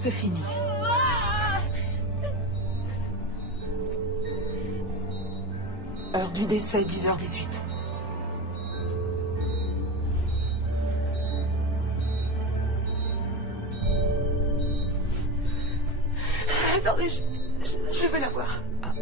C'est fini. Heure du décès, 10h18. Attendez, je vais la voir. Ah.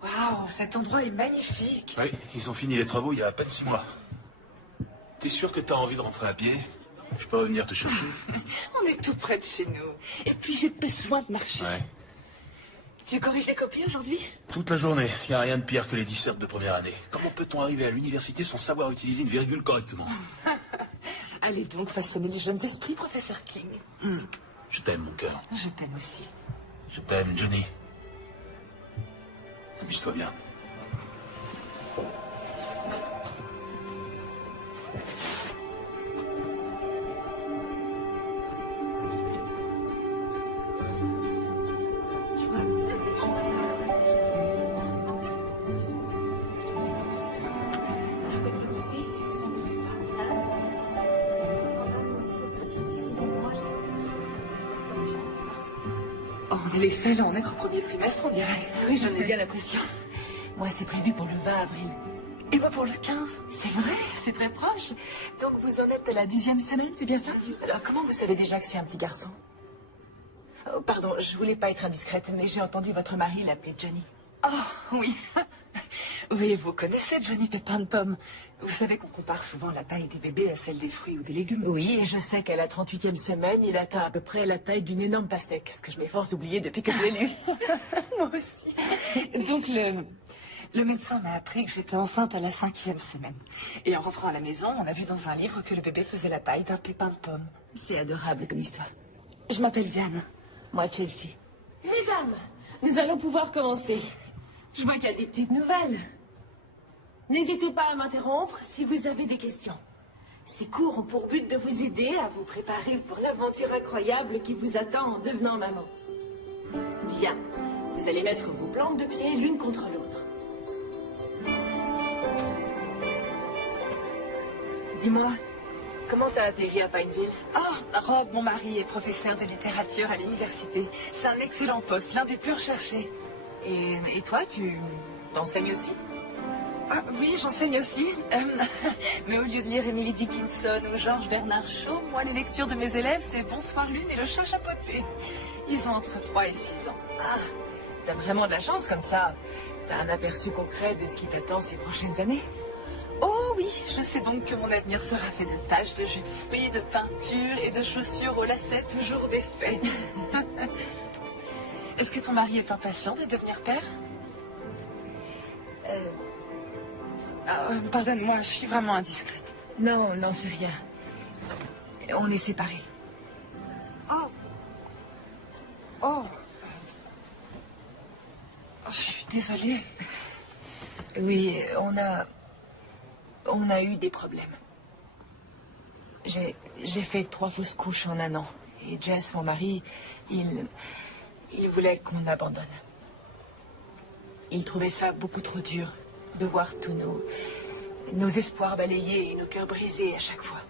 Waouh, cet endroit est magnifique. Oui, ils ont fini les travaux il y a à peine 6 mois. T'es sûr que t'as envie de rentrer à pied? Je peux revenir te chercher? On est tout près de chez nous. Et puis j'ai besoin de marcher. Ouais. Tu corriges les copies aujourd'hui? Toute la journée. Il n'y a rien de pire que les dissertes de première année. Comment peut-on arriver à l'université sans savoir utiliser une virgule correctement? Allez donc façonner les jeunes esprits, professeur King. Je t'aime, mon cœur. Je t'aime aussi. Je t'aime, Johnny. Amuse-toi bien. Oh, on est les seuls à en être au premier trimestre, on dirait. Oui, j'en ai bien l'impression. Moi, c'est prévu pour le 20 avril. Et moi pour le 15. C'est vrai, c'est très proche. Donc vous en êtes à la 10e semaine, c'est bien ça? Alors comment vous savez déjà que c'est un petit garçon? Oh, pardon, je voulais pas être indiscrète, mais j'ai entendu votre mari l'appeler Johnny. Oh, oui. Oui, vous connaissez Johnny Pépin de Pomme. Vous savez qu'on compare souvent la taille des bébés à celle des fruits ou des légumes. Oui, et je sais qu'à la 38e semaine, il atteint à peu près la taille d'une énorme pastèque, ce que je m'efforce d'oublier depuis que je l'ai lu. Moi aussi. Donc le médecin m'a appris que j'étais enceinte à la 5e semaine. Et en rentrant à la maison, on a vu dans un livre que le bébé faisait la taille d'un pépin de pomme. C'est adorable comme histoire. Je m'appelle Diane. Moi, Chelsea. Mesdames, nous allons pouvoir commencer. Je vois qu'il y a des petites nouvelles. N'hésitez pas à m'interrompre si vous avez des questions. Ces cours ont pour but de vous aider à vous préparer pour l'aventure incroyable qui vous attend en devenant maman. Bien, vous allez mettre vos plantes de pied l'une contre l'autre. Dis-moi, comment t'as atterri à Pineville? Oh, Rob, mon mari, est professeur de littérature à l'université. C'est un excellent poste, l'un des plus recherchés. Et toi, tu t'enseignes aussi? Ah, oui, j'enseigne aussi. Mais au lieu de lire Emily Dickinson ou Georges Bernard Shaw, moi, les lectures de mes élèves, c'est Bonsoir Lune et le chat chapeauté. Ils ont entre 3 et 6 ans. Ah, t'as vraiment de la chance comme ça. T'as un aperçu concret de ce qui t'attend ces prochaines années? Oh oui, je sais donc que mon avenir sera fait de taches, de jus de fruits, de peinture et de chaussures aux lacets toujours défaits. Est-ce que ton mari est impatient de devenir père? Pardonne-moi, je suis vraiment indiscrète. Non, non, c'est rien. On est séparés. Oh. Oh. Je suis désolée. Oui, on a eu des problèmes. J'ai fait 3 fausses couches en un an. Et Jess, mon mari, il voulait qu'on abandonne. Il trouvait ça beaucoup trop dur de voir tous nos espoirs balayés et nos cœurs brisés à chaque fois.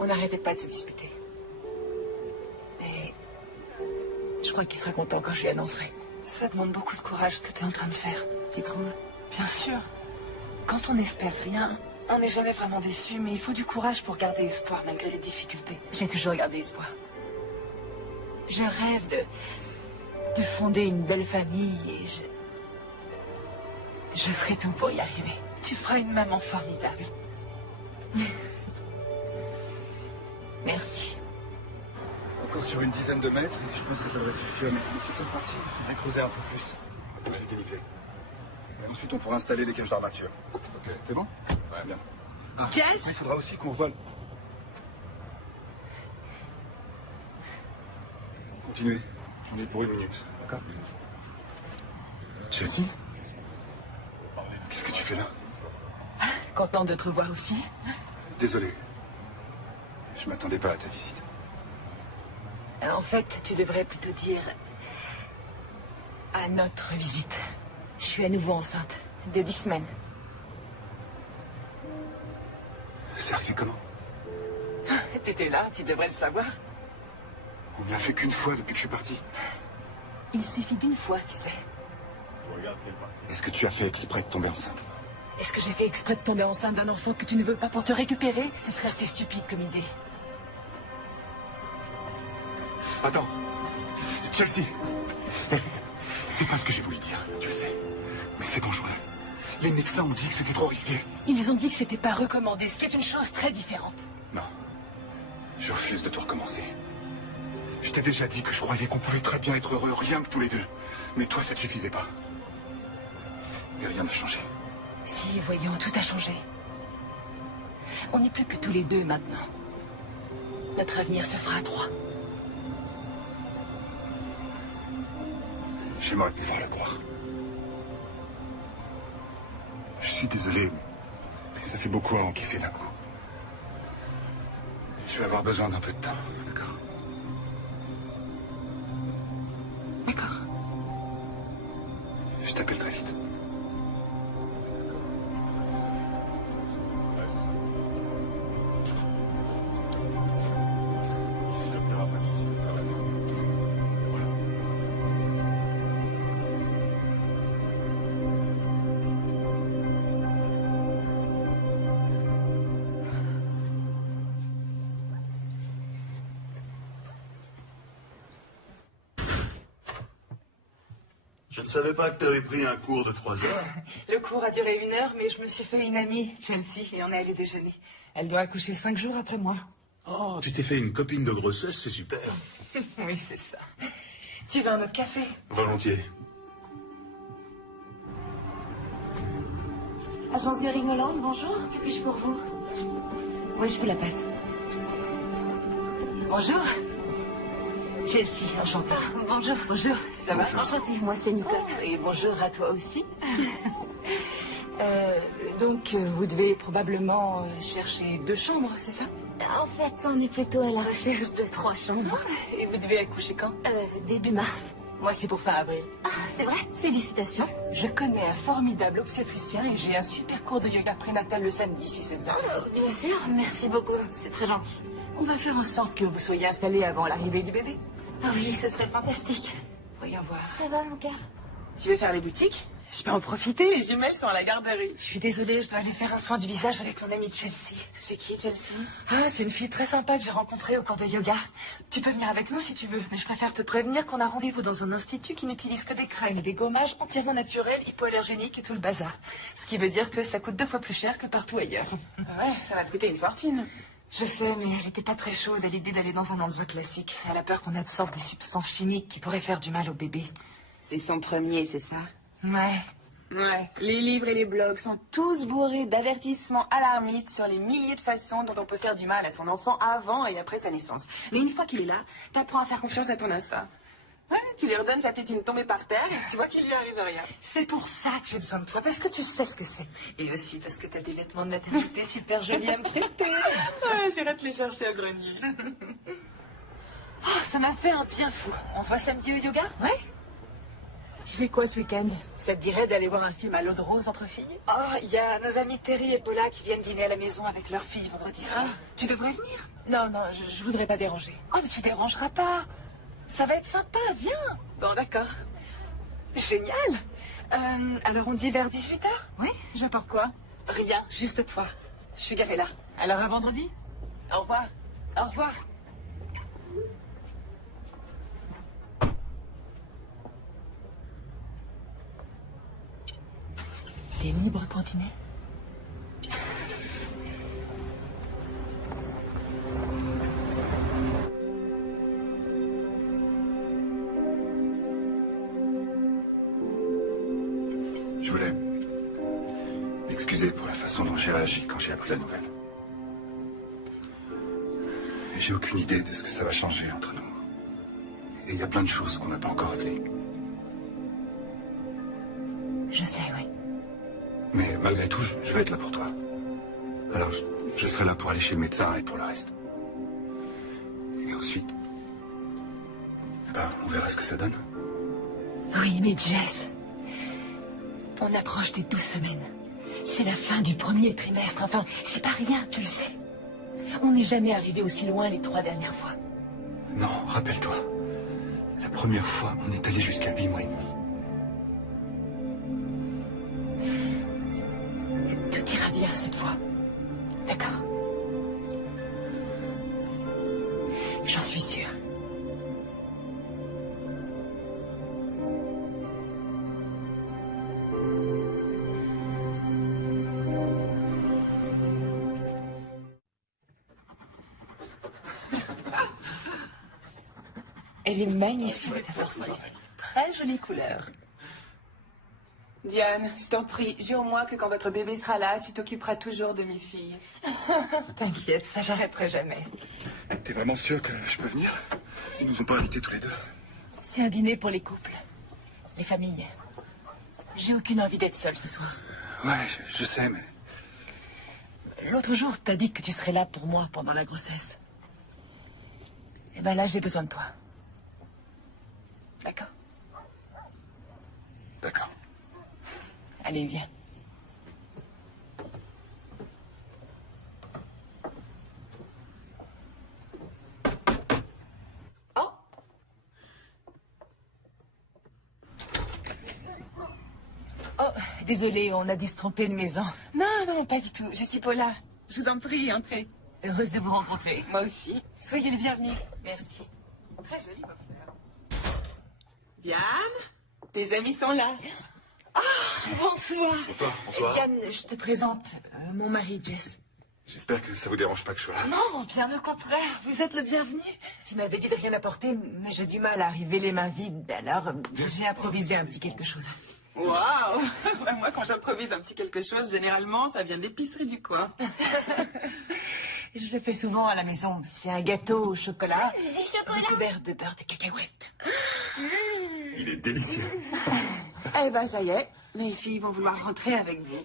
On n'arrêtait pas de se disputer. Et je crois qu'il sera content quand je lui annoncerai. Ça demande beaucoup de courage ce que tu es en train de faire. Tu trouves? Bien sûr. Quand on n'espère rien, on n'est jamais vraiment déçu, mais il faut du courage pour garder espoir malgré les difficultés. J'ai toujours gardé espoir. Je rêve de fonder une belle famille et je ferai tout pour y arriver. Tu feras une maman formidable. Merci. Encore sur une dizaine de mètres, et je pense que ça devrait suffire. Mais sur cette partie, il faudrait creuser un peu plus. Je vais déniveler. Et ensuite, on pourra installer les cages d'armature. Ok, t'es bon? Ouais, bien. Ah, Jess? il faudra aussi qu'on vole. Continuez. J'en ai pour 1 minute, d'accord? Chelsea? Qu'est-ce que tu fais là? Content de te revoir aussi. Désolé. Je m'attendais pas à ta visite. En fait, tu devrais plutôt dire à notre visite. Je suis à nouveau enceinte de 10 semaines. C'est arrivé comment? T'étais là, tu devrais le savoir. On me l'a fait qu'une fois depuis que je suis parti. Il suffit d'une fois, tu sais. Est-ce que tu as fait exprès de tomber enceinte? Est-ce que j'ai fait exprès de tomber enceinte d'un enfant que tu ne veux pas pour te récupérer? Ce serait assez stupide comme idée. Attends. Chelsea. C'est pas ce que j'ai voulu dire, tu le sais. Mais c'est dangereux. Les médecins ont dit que c'était trop risqué. Ils ont dit que c'était pas recommandé, ce qui est une chose très différente. Non. Je refuse de tout recommencer. Je t'ai déjà dit que je croyais qu'on pouvait très bien être heureux, rien que tous les deux. Mais toi, ça te suffisait pas. Et rien n'a changé. Si, voyons, tout a changé. On n'est plus que tous les deux maintenant. Notre avenir se fera à 3. J'aimerais pouvoir le croire. Je suis désolé, mais ça fait beaucoup à encaisser d'un coup. Je vais avoir besoin d'un peu de temps, d'accord? D'accord. Je t'appelle très vite. Je ne savais pas que tu avais pris un cours de 3 heures. Le cours a duré 1 heure, mais je me suis fait une amie, Chelsea, et on est allé déjeuner. Elle doit accoucher 5 jours après moi. Oh, tu t'es fait une copine de grossesse, c'est super. Oui, c'est ça. Tu veux un autre café? Volontiers. Agence Göring Hollande, bonjour. Que puis-je pour vous? Oui, je vous la passe. Bonjour. Chelsea, enchantée. Bonjour. Bonjour, ça va? Enchantée, moi c'est Nicole. Et bonjour à toi aussi. Donc, vous devez probablement chercher 2 chambres, c'est ça? En fait, on est plutôt à la recherche de 3 chambres. Et vous devez accoucher quand? Début mars. Moi, c'est pour fin avril. Ah, c'est vrai? Félicitations. Je connais un formidable obstétricien et j'ai un super cours de yoga prénatal le samedi, si ça vous intéresse. Bien sûr, merci beaucoup. C'est très gentil. On va faire en sorte que vous soyez installés avant l'arrivée du bébé. Ah oui, ce serait fantastique. Voyons voir. Ça va, mon cœur? Tu veux faire les boutiques? Je peux en profiter, les jumelles sont à la garderie. Je suis désolée, je dois aller faire un soin du visage avec mon amie Chelsea. C'est qui, Chelsea? Ah, c'est une fille très sympa que j'ai rencontrée au cours de yoga. Tu peux venir avec nous si tu veux, mais je préfère te prévenir qu'on a rendez-vous dans un institut qui n'utilise que des crèmes et des gommages entièrement naturels, hypoallergéniques et tout le bazar. Ce qui veut dire que ça coûte 2 fois plus cher que partout ailleurs. Ouais, ça va te coûter une fortune. Je sais, mais elle n'était pas très chaude à l'idée d'aller dans un endroit classique. Elle a peur qu'on absorbe des substances chimiques qui pourraient faire du mal au bébé. C'est son premier, c'est ça? Ouais. Ouais, les livres et les blogs sont tous bourrés d'avertissements alarmistes sur les milliers de façons dont on peut faire du mal à son enfant avant et après sa naissance. Mais une fois qu'il est là, t'apprends à faire confiance à ton instinct. Ouais, tu lui redonnes sa tétine tombée par terre et tu vois qu'il lui arrive rien. C'est pour ça que j'ai besoin de toi, parce que tu sais ce que c'est. Et aussi parce que t'as des vêtements de maternité super jolis à me prêter. Ouais, j'irai te les chercher au grenier. Oh, ça m'a fait un bien fou. On se voit samedi au yoga? Ouais. Tu fais quoi ce week-end? Ça te dirait d'aller voir un film à l'eau de rose entre filles? Oh, il y a nos amis Terry et Paula qui viennent dîner à la maison avec leur fille vendredi soir. Tu devrais venir. Non, non, je voudrais pas déranger. Oh, mais tu dérangeras pas. Ça va être sympa, viens. Bon, d'accord. Génial. Alors on dit vers 18h? Oui, j'apporte quoi? Rien, juste toi. Je suis garée là. Alors à vendredi? Au revoir. Au revoir. Il est libre pour dîner? Je voulais m'excuser pour la façon dont j'ai réagi quand j'ai appris la nouvelle. Et j'ai aucune idée de ce que ça va changer entre nous. Et il y a plein de choses qu'on n'a pas encore réglées. Je sais, oui. Mais malgré tout, je vais être là pour toi. Alors, je serai là pour aller chez le médecin et pour le reste. Et ensuite, eh ben, on verra ce que ça donne. Oui, mais Jess, on approche des 12 semaines. C'est la fin du premier trimestre. Enfin, c'est pas rien, tu le sais. On n'est jamais arrivé aussi loin les 3 dernières fois. Non, rappelle-toi. La première fois, on est allé jusqu'à 8 mois et demi. Tout ira bien cette fois. D'accord? J'en suis sûre. Elle est magnifique, ta tortue. Très jolie couleur. Diane, je t'en prie, jure-moi que quand votre bébé sera là, tu t'occuperas toujours de mes filles. T'inquiète, ça j'arrêterai jamais. T'es vraiment sûr que je peux venir? Ils nous ont pas invités tous les deux. C'est un dîner pour les couples. Les familles. J'ai aucune envie d'être seule ce soir. Ouais, je sais, mais... L'autre jour, t'as dit que tu serais là pour moi pendant la grossesse. Eh ben là, j'ai besoin de toi. D'accord? D'accord. Allez, viens. Oh, Oh, désolée, on a dû se tromper de maison. non, non, pas du tout. Je suis Paula. Je vous en prie, entrez. Heureuse de vous rencontrer. Moi aussi. Soyez les bienvenus. Merci. Très jolie, vos fleurs. Diane, tes amis sont là. Bonsoir. Bonsoir. Diane, je te présente mon mari, Jess. J'espère que ça vous dérange pas que je sois là. Non, bien au contraire, vous êtes le bienvenu. Tu m'avais dit de rien apporter, mais j'ai du mal à arriver les mains vides. Alors, j'ai improvisé un petit quelque chose. Waouh. Moi, quand j'improvise un petit quelque chose, généralement, ça vient de l'épicerie du coin. Je le fais souvent à la maison. C'est un gâteau au chocolat. Recouvert de beurre de cacahuète. Il est délicieux. Eh ben, ça y est. Mes filles vont vouloir rentrer avec vous.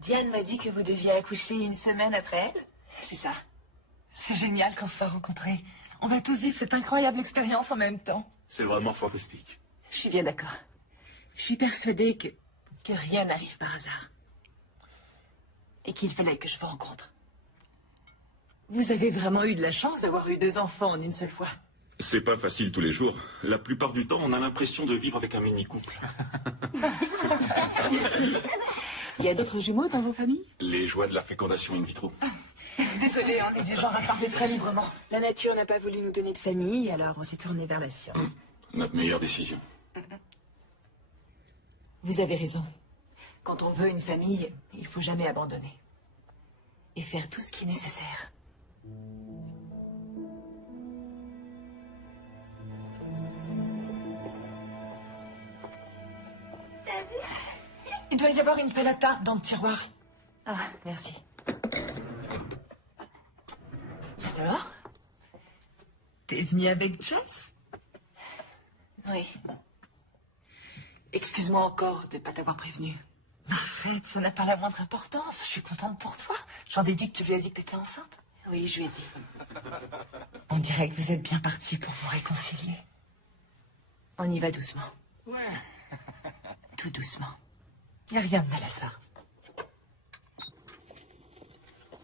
Diane m'a dit que vous deviez accoucher une semaine après elle. C'est ça. C'est génial qu'on se soit rencontrés. On va tous vivre cette incroyable expérience en même temps. C'est vraiment fantastique. Je suis bien d'accord. Je suis persuadée que rien n'arrive par hasard. Et qu'il fallait que je vous rencontre. Vous avez vraiment eu de la chance d'avoir eu 2 enfants en une seule fois. C'est pas facile tous les jours. La plupart du temps, on a l'impression de vivre avec un mini-couple. Il y a d'autres jumeaux dans vos familles? Les joies de la fécondation in vitro. Désolée, on est du genre à parler très librement. La nature n'a pas voulu nous donner de famille, alors on s'est tourné vers la science. Notre meilleure décision. Vous avez raison. Quand on veut une famille, il faut jamais abandonner. Et faire tout ce qui est nécessaire. Il doit y avoir une pelle à tarte dans le tiroir. Ah, merci. Alors? T'es venue avec Jess? Oui. Excuse-moi encore de ne pas t'avoir prévenu. Arrête, ça n'a pas la moindre importance. Je suis contente pour toi. J'en déduis que tu lui as dit que t'étais enceinte. Oui, je lui ai dit. On dirait que vous êtes bien partis pour vous réconcilier. On y va doucement. Tout doucement. Y a rien de mal à ça.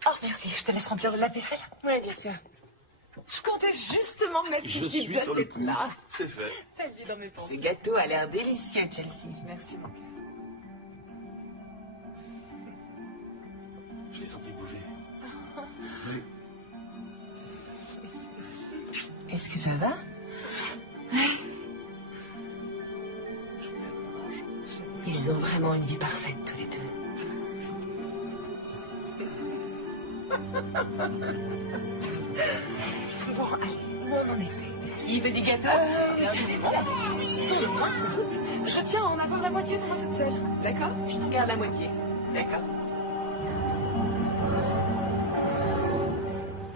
Oh, merci. Je te laisse remplir le lave-vaisselle. Oui, bien sûr. Je comptais justement mettre Je cette suis pizza sur le coup. là. C'est fait. T'as vu dans mes Ce pensées. gâteau a l'air délicieux, Chelsea. Merci, mon cœur. Je l'ai senti bouger. Est-ce que ça va? Ils ont vraiment une vie parfaite, tous les deux. Bon, allez, où on en était? Qui veut du gâteau? Sans le moindre doute. Je tiens à en avoir la moitié pour moi toute seule. D'accord? Je te garde la moitié. D'accord.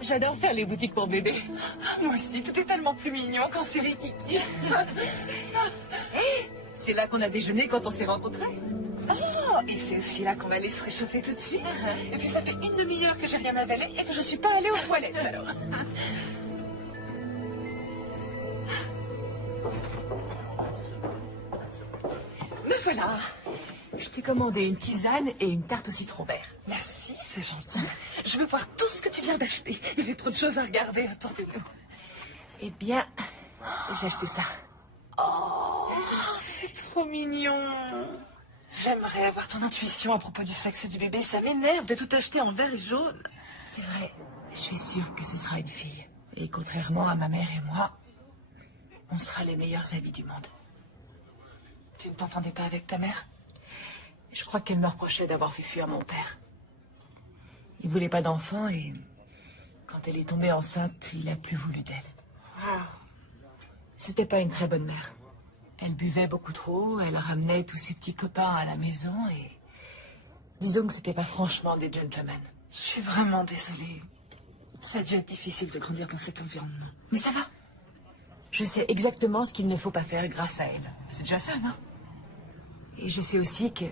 J'adore faire les boutiques pour bébé. Moi aussi, tout est tellement plus mignon quand c'est Rikiki. C'est là qu'on a déjeuné quand on s'est rencontrés. Oh, et c'est aussi là qu'on va aller se réchauffer tout de suite. Et puis ça fait une demi-heure que j'ai rien avalé et que je suis pas allée aux toilettes alors. Me voilà. Je t'ai commandé une tisane et une tarte au citron vert. Merci, c'est gentil. Je veux voir tout ce que tu viens d'acheter. Il y avait trop de choses à regarder autour de nous. Eh bien, j'ai acheté ça. Oh, c'est trop mignon. J'aimerais avoir ton intuition à propos du sexe du bébé. Ça m'énerve de tout acheter en vert et jaune. C'est vrai. Je suis sûre que ce sera une fille. Et contrairement à ma mère et moi, on sera les meilleurs amis du monde. Tu ne t'entendais pas avec ta mère? Je crois qu'elle me reprochait d'avoir fait fuir mon père. Il voulait pas d'enfant et quand elle est tombée enceinte, il a plus voulu d'elle. C'était pas une très bonne mère. Elle buvait beaucoup trop, elle ramenait tous ses petits copains à la maison et... Disons que c'était pas franchement des gentlemen. Je suis vraiment désolée. Ça a dû être difficile de grandir dans cet environnement. Mais ça va. Je sais exactement ce qu'il ne faut pas faire grâce à elle. C'est déjà ça, non? Et je sais aussi que,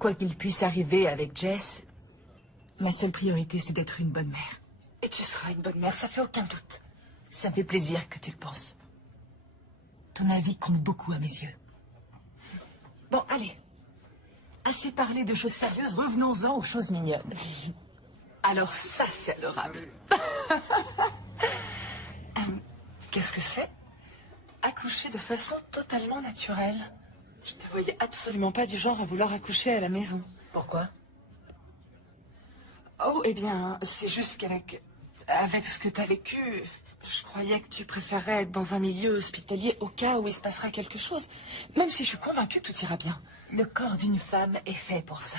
quoi qu'il puisse arriver avec Jess, ma seule priorité, c'est d'être une bonne mère. Et tu seras une bonne mère, ça fait aucun doute. Ça me fait plaisir que tu le penses. Ton avis compte beaucoup à mes yeux. Bon, allez. Assez parlé de choses sérieuses, revenons-en aux choses mignonnes. Alors ça, c'est adorable. Qu'est-ce que c'est? Accoucher de façon totalement naturelle. Je ne te voyais absolument pas du genre à vouloir accoucher à la maison. Pourquoi? Oh, eh bien, c'est juste qu'avec ce que tu as vécu, je croyais que tu préférais être dans un milieu hospitalier au cas où il se passera quelque chose. Même si je suis convaincue que tout ira bien. Le corps d'une femme est fait pour ça.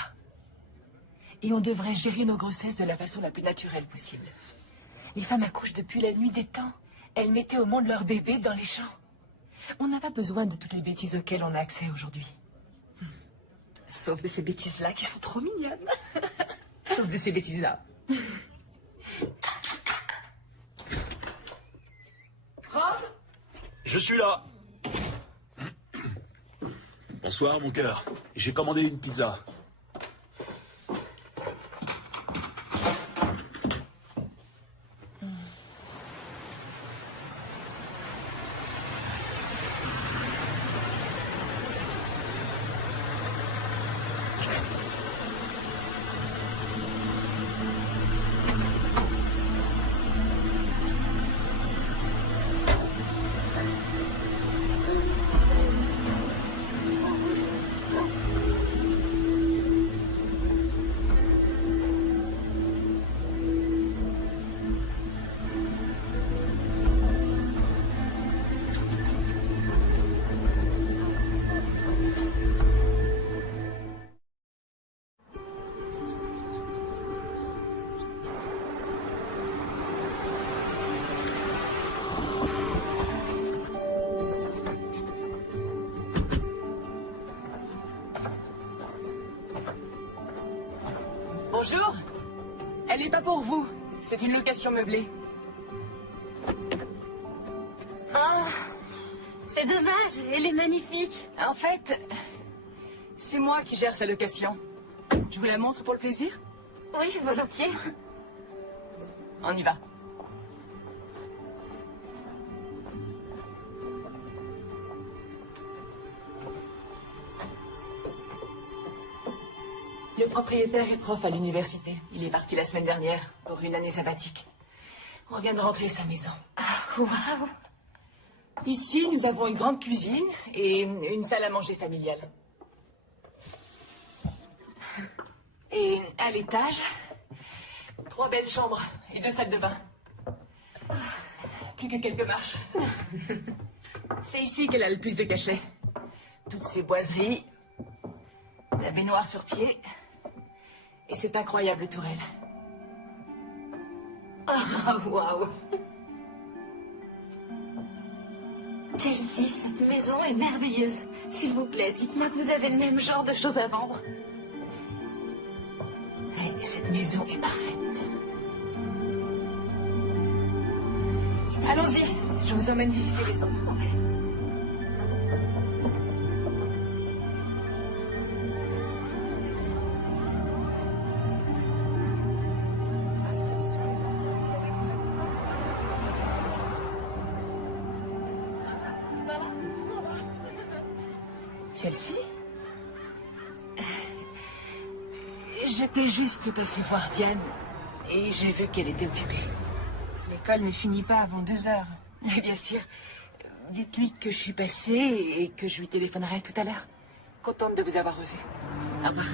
Et on devrait gérer nos grossesses de la façon la plus naturelle possible. Les femmes accouchent depuis la nuit des temps. Elles mettaient au monde leur bébé dans les champs. On n'a pas besoin de toutes les bêtises auxquelles on a accès aujourd'hui. Sauf de ces bêtises-là qui sont trop mignonnes. Sauf de ces bêtises-là. Rob? Je suis là. Bonsoir, mon cœur. J'ai commandé une pizza. Bonjour. Elle n'est pas pour vous. C'est une location meublée. Oh, c'est dommage, elle est magnifique. En fait, c'est moi qui gère sa location. Je vous la montre pour le plaisir? Oui, volontiers. On y va. Le propriétaire est prof à l'université. Il est parti la semaine dernière pour une année sabbatique. On vient de rentrer à sa maison. Ah, waouh. Ici, nous avons une grande cuisine et une salle à manger familiale. Et à l'étage, 3 belles chambres et 2 salles de bain. Plus que quelques marches. C'est ici qu'elle a le plus de cachets. Toutes ces boiseries, la baignoire sur pied et cette incroyable tourelle. Ah, waouh. Chelsea, cette maison est merveilleuse. S'il vous plaît, dites-moi que vous avez le même genre de choses à vendre. Et cette maison est parfaite. Allons-y, je vous emmène visiter les autres. Chelsea? J'étais juste passée voir Diane et j'ai vu qu'elle était occupée. L'école ne finit pas avant 2 heures. Mais bien sûr. Dites-lui que je suis passée et que je lui téléphonerai tout à l'heure. Contente de vous avoir revu. Au revoir.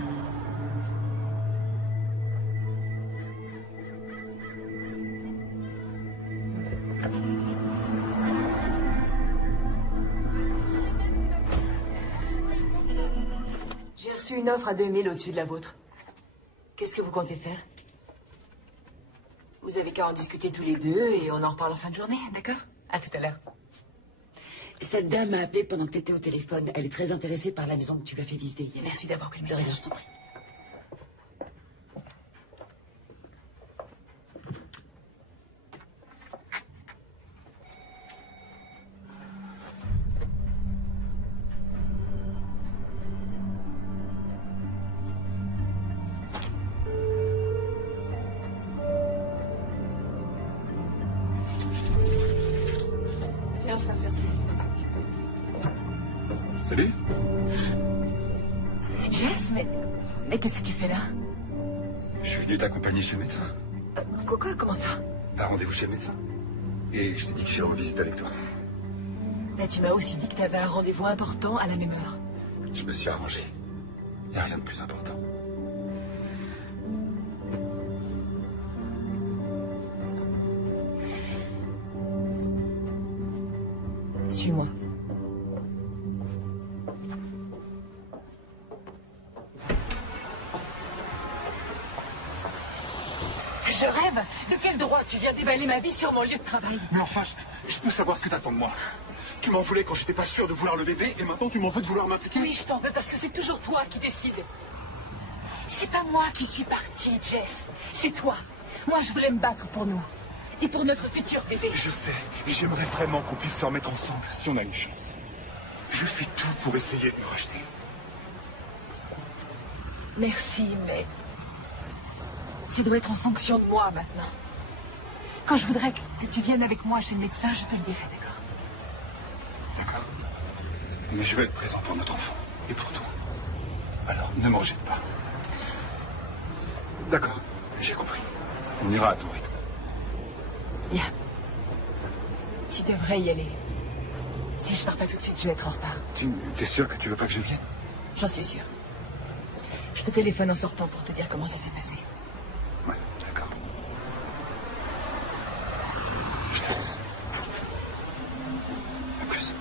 J'ai reçu une offre à 2000 au-dessus de la vôtre. Qu'est-ce que vous comptez faire? Vous avez qu'à en discuter tous les deux et on en reparle en fin de journée, d'accord? À tout à l'heure. Cette dame m'a appelé pendant que tu étais au téléphone. Elle est très intéressée par la maison que tu lui as fait visiter. Merci d'avoir pris le De rien, message. je t'en prie. Tiens, ça fait assez. Salut. Jess, mais qu'est-ce que tu fais là? Je suis venu t'accompagner chez le médecin. Quoi? Comment ça? T'as rendez-vous chez le médecin. Et je t'ai dit que j'irai en visite avec toi. Mais tu m'as aussi dit que tu avais un rendez-vous important à la même heure. Je me suis arrangé. Y a rien de plus important. Suis-moi. Je rêve. De quel droit tu viens déballer ma vie sur mon lieu de travail? Mais enfin, je peux savoir ce que t'attends de moi. Tu m'en voulais quand j'étais pas sûr de vouloir le bébé, et maintenant tu m'en veux de vouloir m'impliquer. Oui, je t'en veux parce que c'est toujours toi qui décides. C'est pas moi qui suis partie, Jess. C'est toi. Moi, je voulais me battre pour nous. Et pour notre futur bébé. Je sais, et j'aimerais vraiment qu'on puisse se remettre ensemble si on a une chance. Je fais tout pour essayer de me racheter. Merci, mais... ça doit être en fonction de moi, maintenant. Quand je voudrais que tu viennes avec moi chez le médecin, je te le dirai, d'accord? D'accord? Mais je vais être présent pour notre enfant, et pour toi. Alors, ne m'en rejette pas. D'accord, j'ai compris. On ira à ton rythme. Bien. Tu devrais y aller. Si je pars pas tout de suite, je vais être en retard. T'es sûr que tu veux pas que je vienne? J'en suis sûre. Je te téléphone en sortant pour te dire comment ça s'est passé. Ouais, d'accord. Je te laisse. À plus.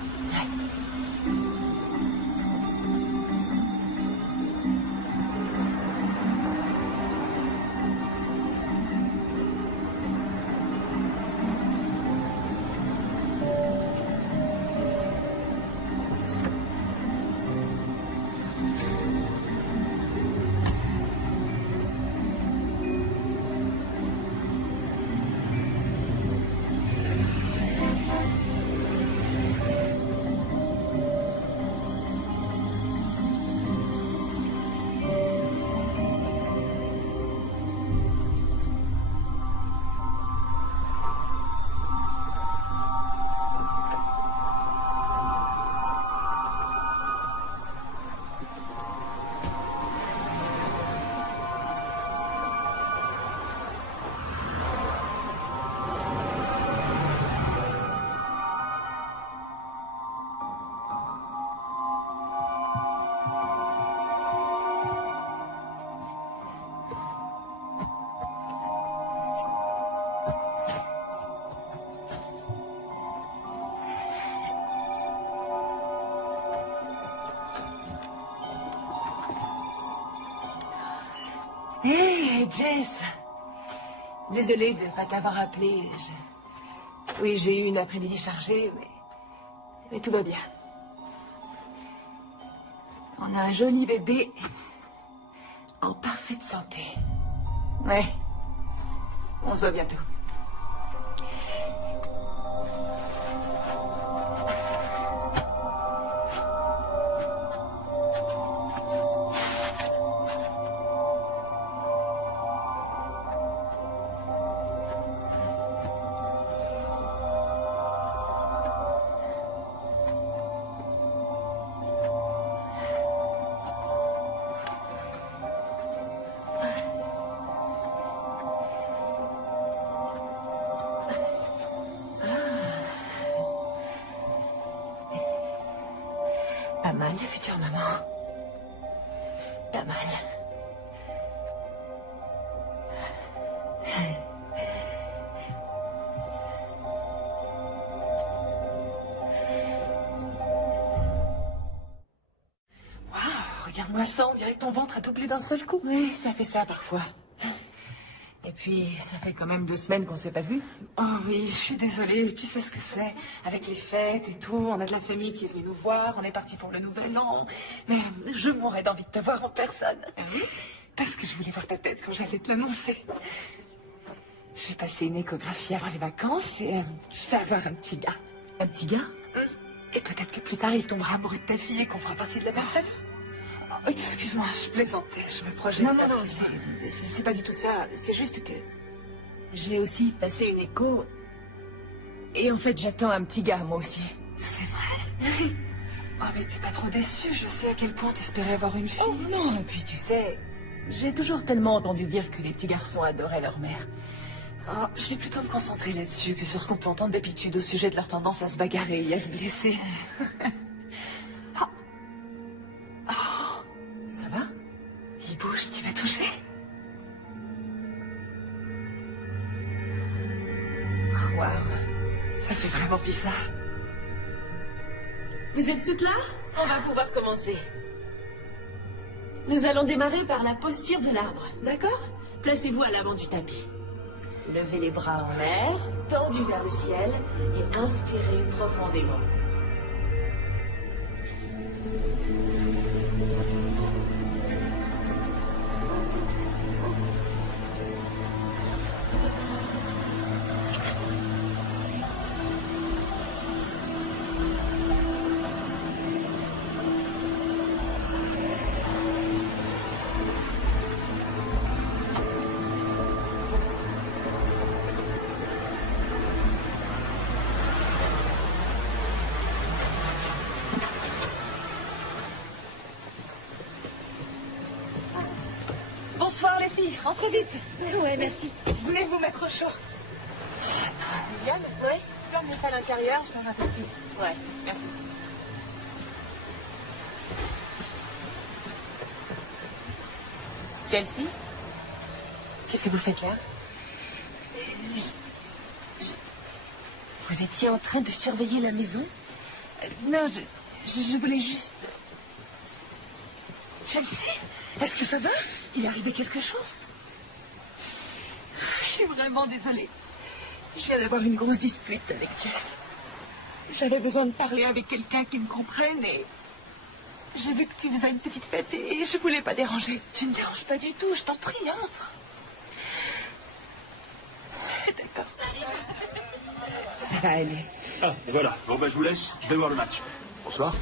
Hé, Jess. Désolée de ne pas t'avoir appelé. Oui, j'ai eu une après-midi chargée, Mais tout va bien. On a un joli bébé en parfaite santé. Ouais. On se voit bientôt. Pas mal, future maman. Pas mal. Waouh, regarde-moi ça, on dirait que ton ventre a doublé d'un seul coup. Oui, ça fait ça parfois. Et puis, ça fait quand même 2 semaines qu'on s'est pas vus. Oh oui, je suis désolée, tu sais ce que c'est. Avec les fêtes et tout, on a de la famille qui est venue nous voir, on est parti pour le nouvel an. Mais je mourrais d'envie de te voir en personne. Ah oui? Parce que je voulais voir ta tête quand j'allais te l'annoncer. J'ai passé une échographie avant les vacances et je vais avoir un petit gars. Un petit gars? Et peut-être que plus tard, il tombera amoureux de ta fille et qu'on fera partie de la même famille. Oh, excuse-moi, je plaisantais, je me projette. Non, c'est pas du tout ça. C'est juste que j'ai aussi passé une écho. Et en fait, j'attends un petit gars, moi aussi. C'est vrai. Oh, mais t'es pas trop déçue, je sais à quel point t'espérais avoir une fille. Oh non, et puis tu sais, j'ai toujours tellement entendu dire que les petits garçons adoraient leur mère. Oh, je vais plutôt me concentrer là-dessus que sur ce qu'on peut entendre d'habitude au sujet de leur tendance à se bagarrer et à se blesser. Ça va? Il bouge, tu veux toucher? Oh, waouh. Ça fait vraiment bizarre. Vous êtes toutes là? On va pouvoir commencer. Nous allons démarrer par la posture de l'arbre, d'accord? Placez-vous à l'avant du tapis. Levez les bras en l'air, tendus vers le ciel, et inspirez profondément. Bonsoir les filles, entrez vite. Ouais, merci. Venez vous mettre au chaud. Viviane? Ouais? Tu peux amener ça à l'intérieur? Je t'en tout de suite. Ouais, merci. Chelsea? Qu'est-ce que vous faites là? Vous étiez en train de surveiller la maison? Non, je voulais juste... Chelsea, est-ce que ça va? Il est arrivé quelque chose? Je suis vraiment désolée. Je viens d'avoir une grosse dispute avec Jess. J'avais besoin de parler avec quelqu'un qui me comprenne et... J'ai vu que tu faisais une petite fête et je voulais pas déranger. Tu ne déranges pas du tout, je t'en prie, entre. D'accord. Ça va aller. Ah, et voilà. Bon, ben, je vous laisse. Je vais voir le match. Bonsoir.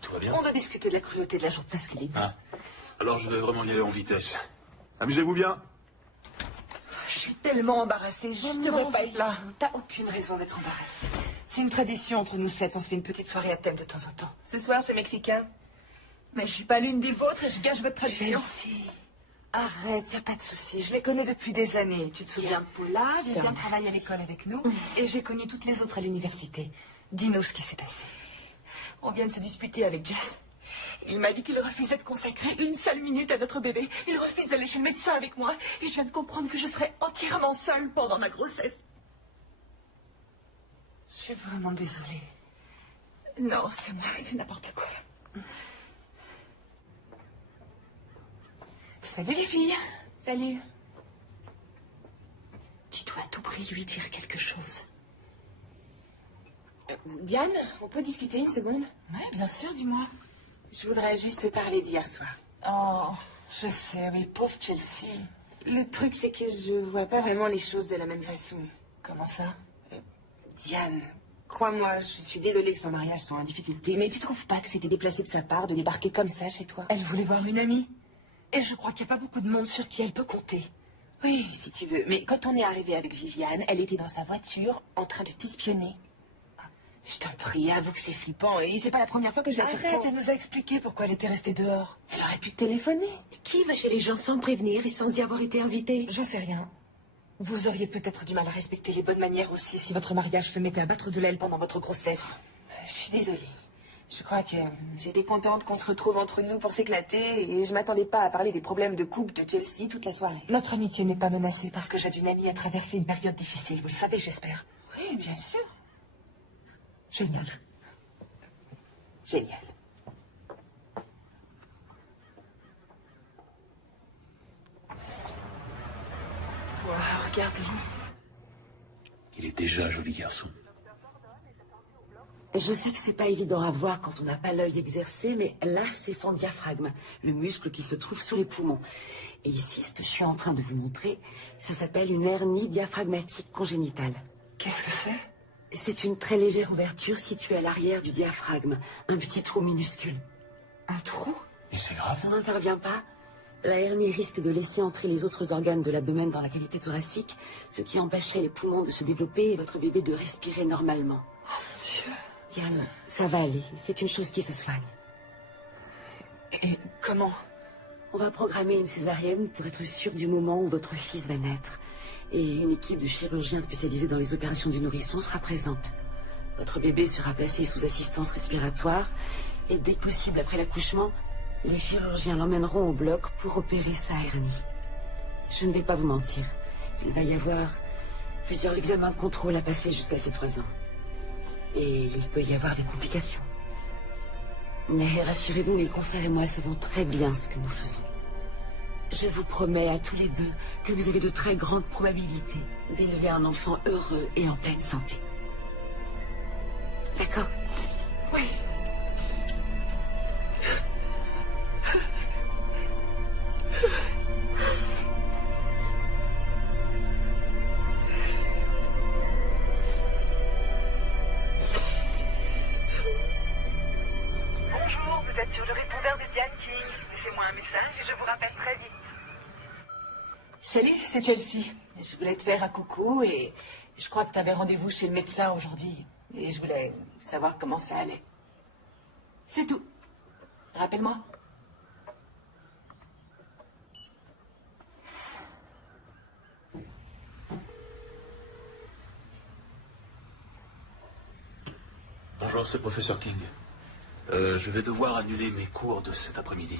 Tout va bien? On doit discuter de la cruauté de la joute masculine. Ah. Alors, je vais vraiment y aller en vitesse. Amusez-vous bien. Je suis tellement embarrassée. Je ne devrais pas être là. T'as aucune raison d'être embarrassée. C'est une tradition entre nous 7. On se fait une petite soirée à thème de temps en temps. Ce soir, c'est mexicain. Mais je suis pas l'une des vôtres et je gâche votre tradition. Chelsea, arrête, y a pas de souci. Je les connais depuis des années. Tu te souviens de Paula? J'ai bien travaillé à l'école avec nous. Et j'ai connu toutes les autres à l'université. Dis-nous ce qui s'est passé. On vient de se disputer avec Jess. Il m'a dit qu'il refusait de consacrer une seule minute à notre bébé. Il refuse d'aller chez le médecin avec moi. Et je viens de comprendre que je serai entièrement seule pendant ma grossesse. Je suis vraiment désolée. Non, c'est moi, c'est n'importe quoi. Salut les filles. Salut. Tu dois à tout prix lui dire quelque chose. Diane, on peut discuter une seconde? Oui, bien sûr, dis-moi. Je voudrais juste te parler d'hier soir. Oh, je sais, oui, pauvre Chelsea. Le truc, c'est que je vois pas vraiment les choses de la même façon. Comment ça? Diane, crois-moi, je suis désolée que son mariage soit en difficulté, mais tu trouves pas que c'était déplacé de sa part de débarquer comme ça chez toi? Elle voulait voir une amie. Et je crois qu'il n'y a pas beaucoup de monde sur qui elle peut compter. Oui, si tu veux. Mais quand on est arrivé avec Viviane, elle était dans sa voiture, en train de t'espionner. Je t'en prie, avoue que c'est flippant. Et c'est pas la première fois que je la surprends. Arrête, elle nous a expliqué pourquoi elle était restée dehors. Elle aurait pu te téléphoner. Qui va chez les gens sans prévenir et sans y avoir été invité? J'en sais rien. Vous auriez peut-être du mal à respecter les bonnes manières aussi si votre mariage se mettait à battre de l'aile pendant votre grossesse. Je suis désolée. Je crois que j'étais contente qu'on se retrouve entre nous pour s'éclater et je m'attendais pas à parler des problèmes de couple de Chelsea toute la soirée. Notre amitié n'est pas menacée parce que j'aide une amie à traverser une période difficile. Vous le savez, j'espère. Oui, bien sûr. Génial. Génial. Wow, regarde-le. Il est déjà un joli garçon. Je sais que c'est pas évident à voir quand on n'a pas l'œil exercé, mais là, c'est son diaphragme, le muscle qui se trouve sous les poumons. Et ici, ce que je suis en train de vous montrer, ça s'appelle une hernie diaphragmatique congénitale. Qu'est-ce que c'est? C'est une très légère ouverture située à l'arrière du diaphragme, un petit trou minuscule. Un trou? Et c'est grave? Si on n'intervient pas, la hernie risque de laisser entrer les autres organes de l'abdomen dans la cavité thoracique, ce qui empêcherait les poumons de se développer et votre bébé de respirer normalement. Oh mon Dieu. Diane, ça va aller, c'est une chose qui se soigne. Et comment? On va programmer une césarienne pour être sûr du moment où votre fils va naître. Et une équipe de chirurgiens spécialisés dans les opérations du nourrisson sera présente. Votre bébé sera placé sous assistance respiratoire et dès que possible après l'accouchement, les chirurgiens l'emmèneront au bloc pour opérer sa hernie. Je ne vais pas vous mentir, il va y avoir plusieurs examens de contrôle à passer jusqu'à ses 3 ans. Et il peut y avoir des complications. Mais rassurez-vous, mes confrères et moi savons très bien ce que nous faisons. Je vous promets à tous les deux que vous avez de très grandes probabilités d'élever un enfant heureux et en pleine santé. D'accord? Oui. Bonjour, vous êtes sur le répondeur de Diane King. Laissez-moi un message et je vous rappelle très vite. Salut, c'est Chelsea. Je voulais te faire un coucou et je crois que tu avais rendez-vous chez le médecin aujourd'hui. Et je voulais savoir comment ça allait. C'est tout. Rappelle-moi. Bonjour, c'est le professeur King. Je vais devoir annuler mes cours de cet après-midi.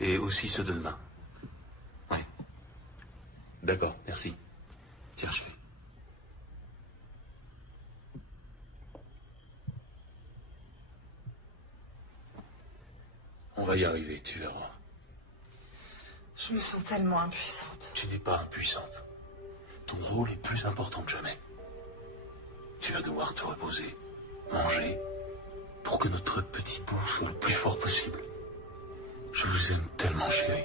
Et aussi ceux de demain. Oui. D'accord, merci. Tiens, chérie. On va y arriver, tu verras. Je me sens tellement impuissante. Tu n'es pas impuissante. Ton rôle est plus important que jamais. Tu vas devoir te reposer, manger, pour que notre petit bout soit le plus fort possible. Je vous aime tellement, chérie.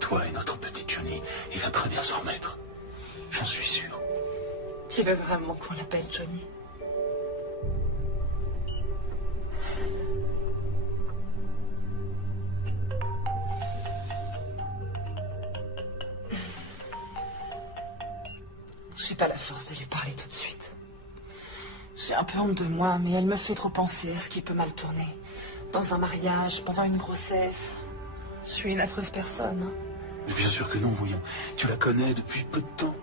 Toi et notre petit Johnny, il va très bien s'en remettre. J'en suis sûr. Tu veux vraiment qu'on l'appelle Johnny? J'ai pas la force de lui parler tout de suite. J'ai un peu honte de moi, mais elle me fait trop penser à ce qui peut mal tourner. Dans un mariage, pendant une grossesse. Je suis une affreuse personne. Mais bien sûr que non, voyons. Tu la connais depuis peu de temps.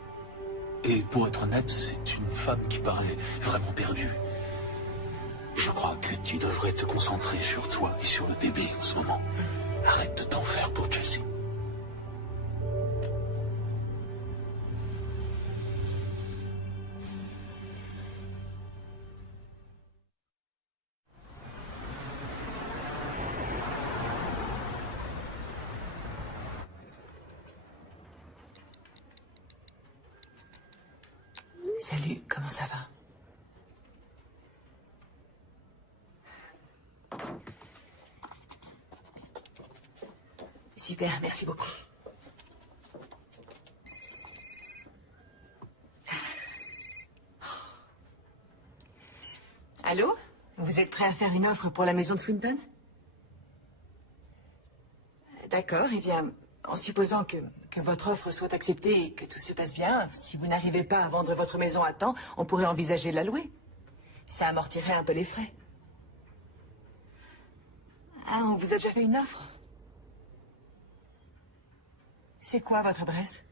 Et pour être honnête, c'est une femme qui paraît vraiment perdue. Je crois que tu devrais te concentrer sur toi et sur le bébé en ce moment. Arrête de t'en faire pour Chelsea. Salut, comment ça va? Super, merci beaucoup. Allô? Vous êtes prêt à faire une offre pour la maison de Swinton? D'accord, eh bien, en supposant que votre offre soit acceptée et que tout se passe bien, si vous n'arrivez pas à vendre votre maison à temps, on pourrait envisager de la louer. Ça amortirait un peu les frais. Ah, on vous a déjà fait une offre? C'est quoi votre adresse?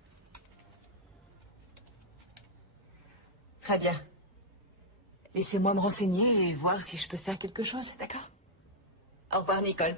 Très bien. Laissez-moi me renseigner et voir si je peux faire quelque chose, d'accord? Au revoir, Nicole.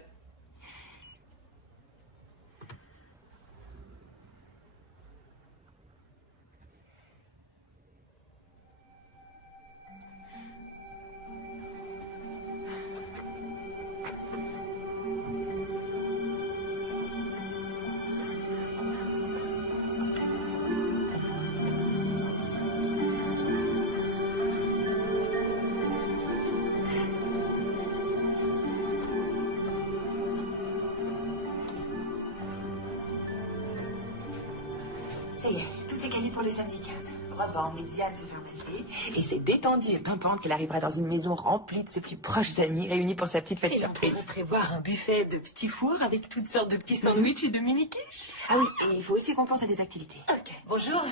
Ça y est, tout est gagné pour le samedi 15. Revendre, Diane se faire masser. Et c'est détendu et pimpante qu'elle arrivera dans une maison remplie de ses plus proches amis réunis pour sa petite fête Et surprise. on pourrait prévoir un buffet de petits fours avec toutes sortes de petits sandwichs et de mini-quiches. Ah oui, et il faut aussi qu'on pense à des activités. Ok. Bonjour.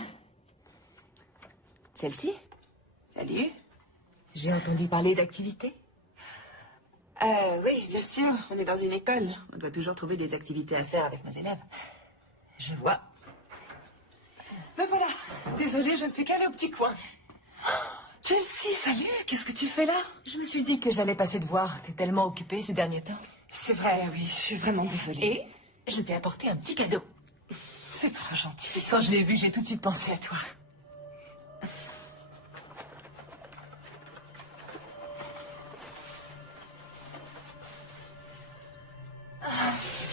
Chelsea? Salut. J'ai entendu parler d'activités. Oui, bien sûr, on est dans une école. On doit toujours trouver des activités à faire avec nos élèves. Je vois. Me voilà. Désolée, je ne fais qu'aller au petit coin. Chelsea, salut. Qu'est-ce que tu fais là? Je me suis dit que j'allais passer te voir. T'es tellement occupée ces derniers temps. C'est vrai, oui. Je suis vraiment désolée. Et je t'ai apporté un petit cadeau. C'est trop gentil. Quand je l'ai vu, j'ai tout de suite pensé à toi.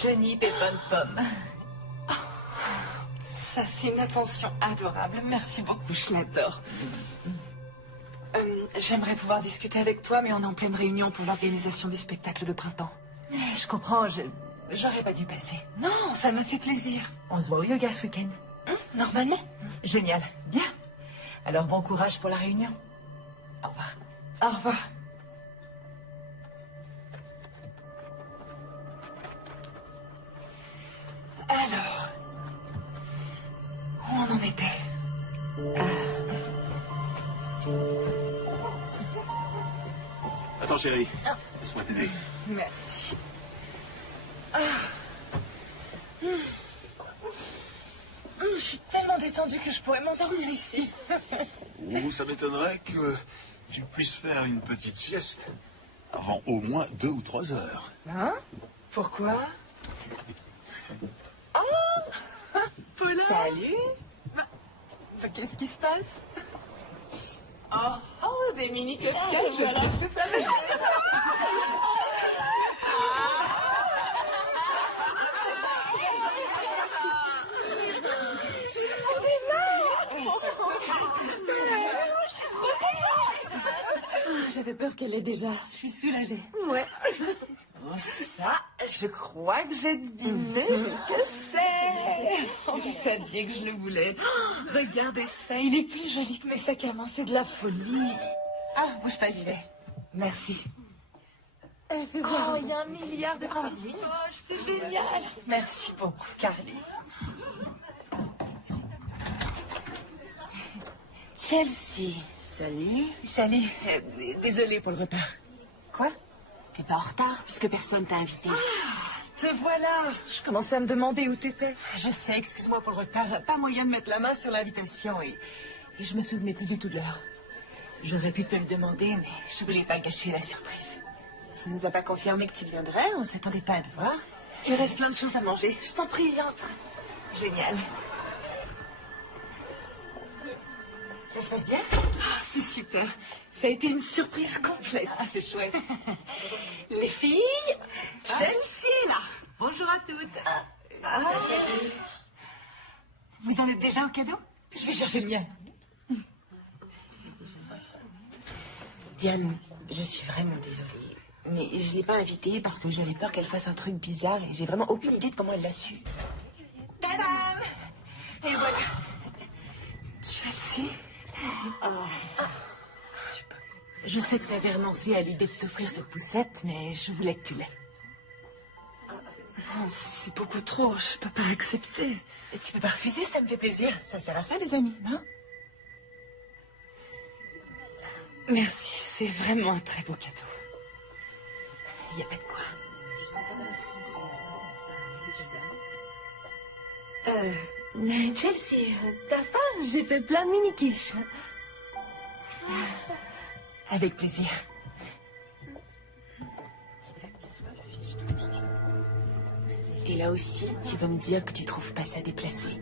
Johnny Pépin de Pomme. Ça, c'est une attention adorable. Merci beaucoup, je l'adore. J'aimerais pouvoir discuter avec toi, mais on est en pleine réunion pour l'organisation du spectacle de printemps. Je comprends, j'aurais pas dû passer. Non, ça me fait plaisir. On se voit au yoga ce week-end. Normalement. Génial. Bien. Alors bon courage pour la réunion. Au revoir. Au revoir. Alors, où on en était? Attends, chérie. Laisse-moi t'aider. Merci. Je suis tellement détendue que je pourrais m'endormir ici. Ou ça m'étonnerait que tu puisses faire une petite sieste avant au moins 2 ou 3 heures. Hein? Pourquoi? Oh, Paula. Salut. Qu'est-ce qui se passe? Oh, des mini cupcakes, je sais ce que ça veut dire. J'avais peur qu'elle l'ait déjà. Je suis soulagée. Ouais. Oh, ça, je crois que j'ai deviné ce que c'est. Oh, vous saviez que je le voulais. Oh, regardez ça, il est plus joli que mes sacs à main, c'est de la folie. Ah, bouge pas, j'y vais. Merci. Fais voir. Oh, il y a 1 milliard de petites poches, c'est génial. Merci beaucoup, Carly. Chelsea, salut. Salut. Désolée pour le retard. Quoi? T'es pas en retard puisque personne t'a invité. Te voilà. Je commençais à me demander où t'étais. Je sais, excuse-moi pour le retard. Pas moyen de mettre la main sur l'invitation et je me souvenais plus du tout de l'heure. J'aurais pu te le demander, mais je voulais pas gâcher la surprise. Tu nous as pas confirmé que tu viendrais, on s'attendait pas à te voir. Il reste plein de choses à manger. Je t'en prie, entre. Génial. Ça se passe bien? Ah, c'est super. Ça a été une surprise complète. Ah, c'est chouette. Les filles, Chelsea, là. Bonjour à toutes. Salut. Vous en êtes déjà au cadeau? Je vais chercher le mien. Diane, je suis vraiment désolée. Mais je l'ai pas invitée parce que j'avais peur qu'elle fasse un truc bizarre et j'ai vraiment aucune idée de comment elle l'a su. Tadam! Et voilà. Chelsea. Je sais que tu avais renoncé à l'idée de t'offrir cette poussette, mais je voulais que tu l'aies. Non, c'est beaucoup trop, je peux pas accepter. Et tu peux pas refuser, ça me fait plaisir. Ça sert à ça, les amis, non? Merci, c'est vraiment un très beau cadeau. Il n'y a pas de quoi. Chelsea, t'as faim? J'ai fait plein de mini-quiches. Avec plaisir. Et là aussi, tu vas me dire que tu trouves pas ça déplacé.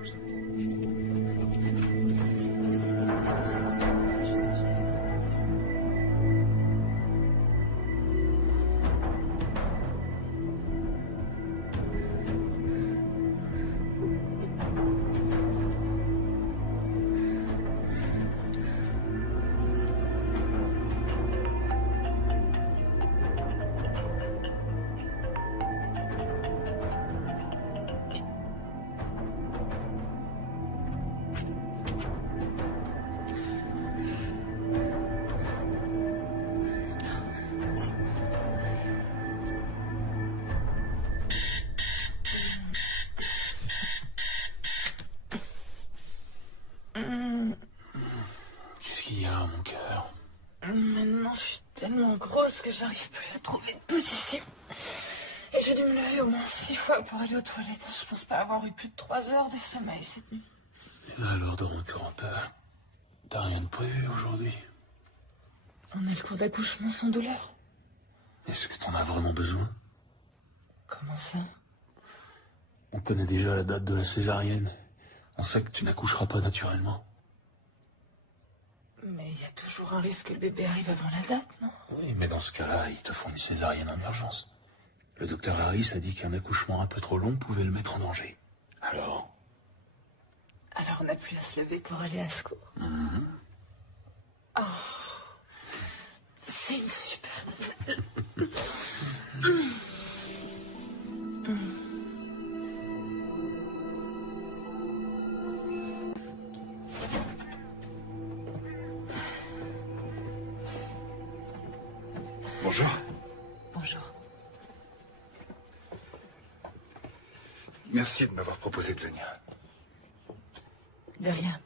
Qu'est-ce qu'il y a, mon cœur? Maintenant, je suis tellement grosse que j'arrive plus à trouver de position. Et j'ai dû me lever au moins 6 fois pour aller aux toilettes. Je pense pas avoir eu plus de 3 heures de sommeil cette nuit. Et là, alors, dors encore un peu. T'as rien de prévu aujourd'hui? On a le cours d'accouchement sans douleur. Est-ce que t'en as vraiment besoin? Comment ça? On connaît déjà la date de la césarienne. On sait que tu n'accoucheras pas naturellement. Mais il y a toujours un risque que le bébé arrive avant la date, non? Oui, mais dans ce cas-là, ils te font une césarienne en urgence. Le docteur Laris a dit qu'un accouchement un peu trop long pouvait le mettre en danger. Alors? Alors on n'a plus à se lever pour aller à secours. Oh, c'est une super nouvelle. Bonjour. Bonjour. Merci de m'avoir proposé de venir. De rien.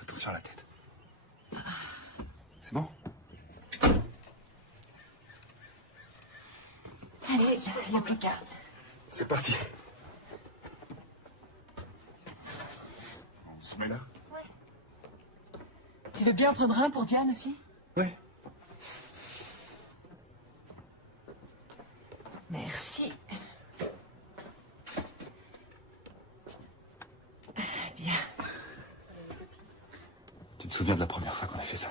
Attention à la tête. C'est bon? Allez, il n'y a plus qu'à. C'est parti. On se met là? Tu veux bien en prendre un pour Diane aussi? Oui. Merci. Bien. Tu te souviens de la première fois qu'on a fait ça?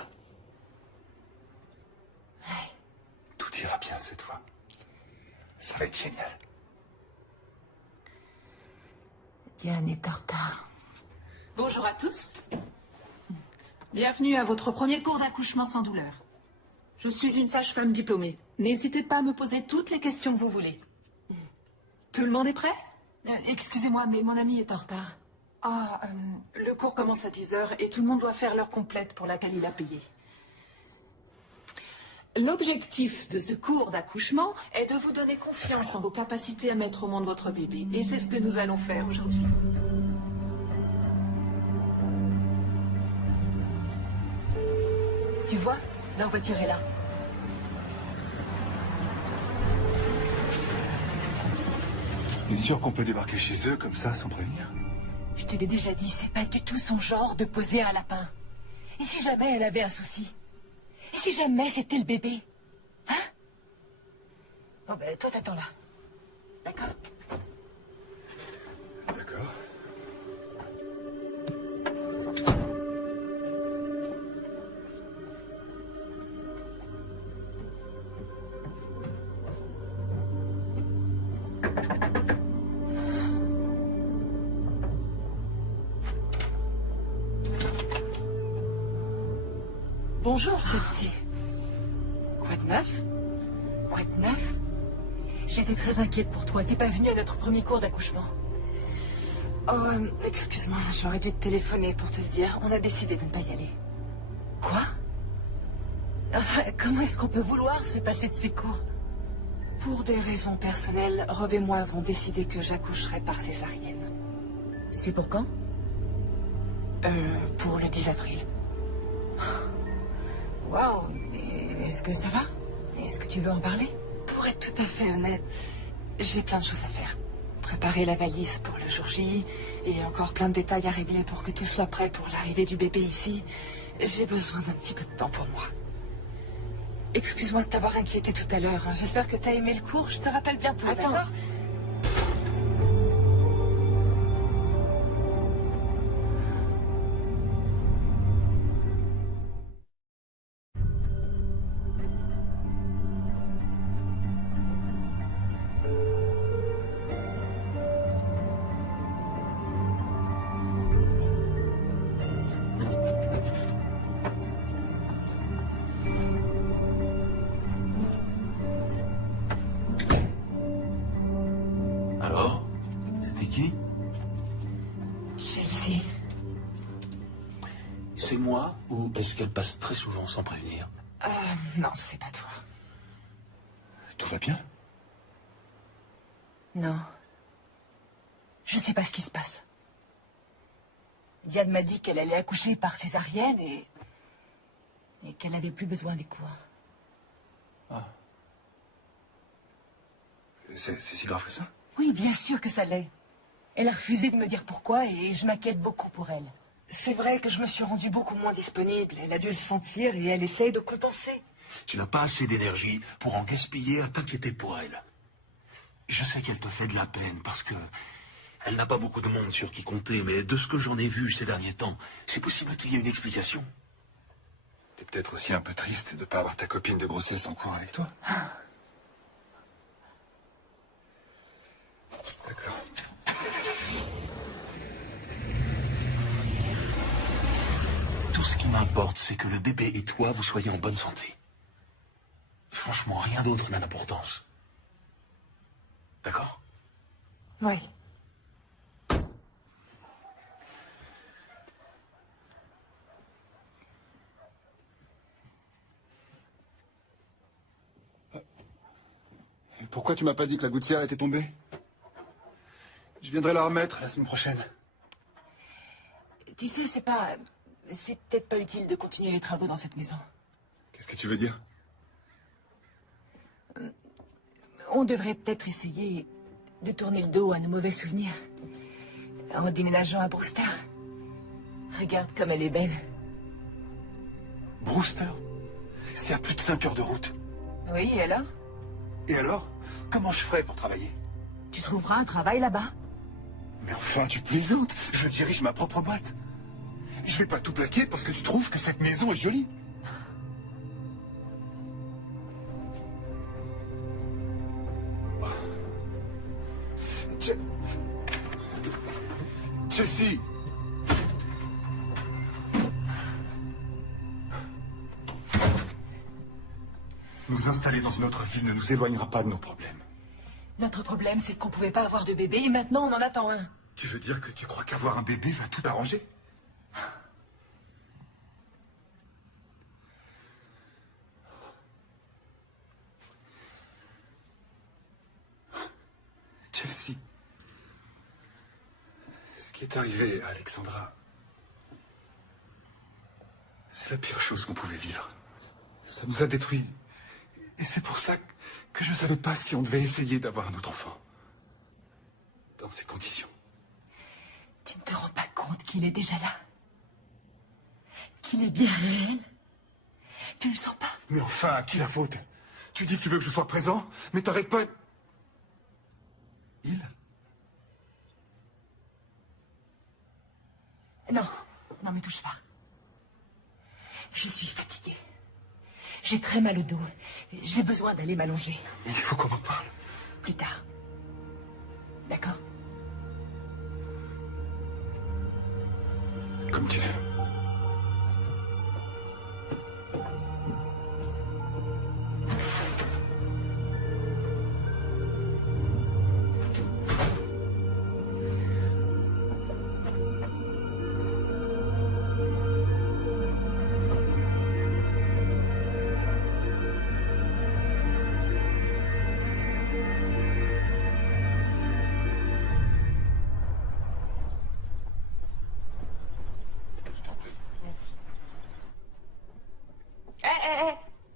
Ouais. Tout ira bien cette fois. Ça va être génial. Diane est en retard. Bonjour à tous. Bienvenue à votre premier cours d'accouchement sans douleur. Je suis une sage-femme diplômée. N'hésitez pas à me poser toutes les questions que vous voulez. Tout le monde est prêt? Excusez-moi, mais mon ami est en retard. Le cours commence à 10h et tout le monde doit faire l'heure complète pour laquelle il a payé. L'objectif de ce cours d'accouchement est de vous donner confiance en vos capacités à mettre au monde votre bébé. Et c'est ce que nous allons faire aujourd'hui. Tu vois, leur voiture est là. T'es sûr qu'on peut débarquer chez eux comme ça sans prévenir? Je te l'ai déjà dit, c'est pas du tout son genre de poser un lapin. Et si jamais elle avait un souci? Et si jamais c'était le bébé? Hein? Bon ben, toi t'attends là. D'accord? D'accord. Bonjour, Chelsea. Quoi de neuf? Quoi de neuf? J'étais très inquiète pour toi. T'es pas venue à notre premier cours d'accouchement. Oh, excuse-moi, j'aurais dû te téléphoner pour te le dire. On a décidé de ne pas y aller. Quoi? Enfin, comment est-ce qu'on peut vouloir se passer de ces cours? Pour des raisons personnelles, Rob et moi avons décidé que j'accoucherai par césarienne. C'est pour quand? Pour le 10 avril. Waouh, mais est-ce que ça va? Est-ce que tu veux en parler? Pour être tout à fait honnête, j'ai plein de choses à faire. Préparer la valise pour le jour J, et encore plein de détails à régler pour que tout soit prêt pour l'arrivée du bébé ici. J'ai besoin d'un petit peu de temps pour moi. Excuse-moi de t'avoir inquiété tout à l'heure. J'espère que t'as aimé le cours. Je te rappelle bientôt, Attends. d'accord? Alors? C'était qui? Chelsea. C'est moi ou est-ce qu'elle passe très souvent sans prévenir? Non, c'est pas toi. Tout va bien? Non. Je sais pas ce qui se passe. Diane m'a dit qu'elle allait accoucher par césarienne et qu'elle n'avait plus besoin des cours. C'est si grave que ça? Oui, bien sûr que ça l'est. Elle a refusé de me dire pourquoi et je m'inquiète beaucoup pour elle. C'est vrai que je me suis rendue beaucoup moins disponible. Elle a dû le sentir et elle essaye de compenser. Tu n'as pas assez d'énergie pour en gaspiller à t'inquiéter pour elle. Je sais qu'elle te fait de la peine parce que elle n'a pas beaucoup de monde sur qui compter, mais de ce que j'en ai vu ces derniers temps, c'est possible qu'il y ait une explication. T'es peut-être aussi un peu triste de ne pas avoir ta copine de grossesse en cours avec toi. D'accord. Tout ce qui m'importe, c'est que le bébé et toi, vous soyez en bonne santé. Franchement, rien d'autre n'a d'importance. D'accord? Oui. Pourquoi tu m'as pas dit que la gouttière était tombée? Je viendrai la remettre la semaine prochaine. Tu sais, c'est peut-être pas utile de continuer les travaux dans cette maison. Qu'est-ce que tu veux dire? On devrait peut-être essayer de tourner le dos à nos mauvais souvenirs. En déménageant à Brewster. Regarde comme elle est belle. Brewster? C'est à plus de 5 heures de route. Oui, et alors? Et alors? Comment je ferai pour travailler? Tu trouveras un travail là-bas. Mais enfin, tu plaisantes. Je dirige ma propre boîte. Je vais pas tout plaquer parce que tu trouves que cette maison est jolie. Chelsea! Nous installer dans une autre ville ne nous éloignera pas de nos problèmes. Notre problème, c'est qu'on pouvait pas avoir de bébé et maintenant on en attend un. Tu veux dire que tu crois qu'avoir un bébé va tout arranger? Chelsea, ce qui est arrivé à Alexandra, c'est la pire chose qu'on pouvait vivre. Ça nous a détruits. Et c'est pour ça que je ne savais pas si on devait essayer d'avoir un autre enfant. Dans ces conditions. Tu ne te rends pas compte qu'il est déjà là? Qu'il est bien réel? Tu ne le sens pas? Mais enfin, à qui la faute? Tu dis que tu veux que je sois présent, mais t'arrêtes pas... Il? Non, non, me touche pas. Je suis fatiguée. J'ai très mal au dos. J'ai besoin d'aller m'allonger. Il faut qu'on en parle. Plus tard. D'accord? Comme tu veux.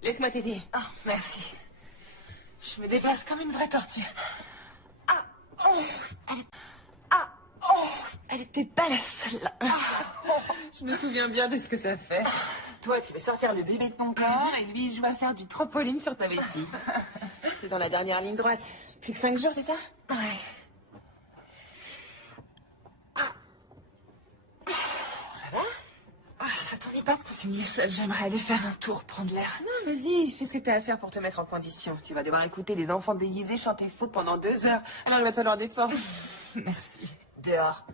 Laisse-moi t'aider. Oh, merci. Je me déplace comme une vraie tortue. Elle était belle, celle-là. Je me souviens bien de ce que ça fait. Toi, tu veux sortir le bébé de ton corps et lui, il joue à faire du trampoline sur ta vessie. T'es dans la dernière ligne droite. Plus que 5 jours, c'est ça? Ouais. Ça va? Ça t'ennuie pas de continuer seule? J'aimerais aller faire un tour, prendre l'air. Non, vas-y, fais ce que t'as à faire pour te mettre en condition. Tu vas devoir écouter des enfants déguisés chanter foot pendant 2 heures. Alors il va te falloir des forces. Merci. Dehors.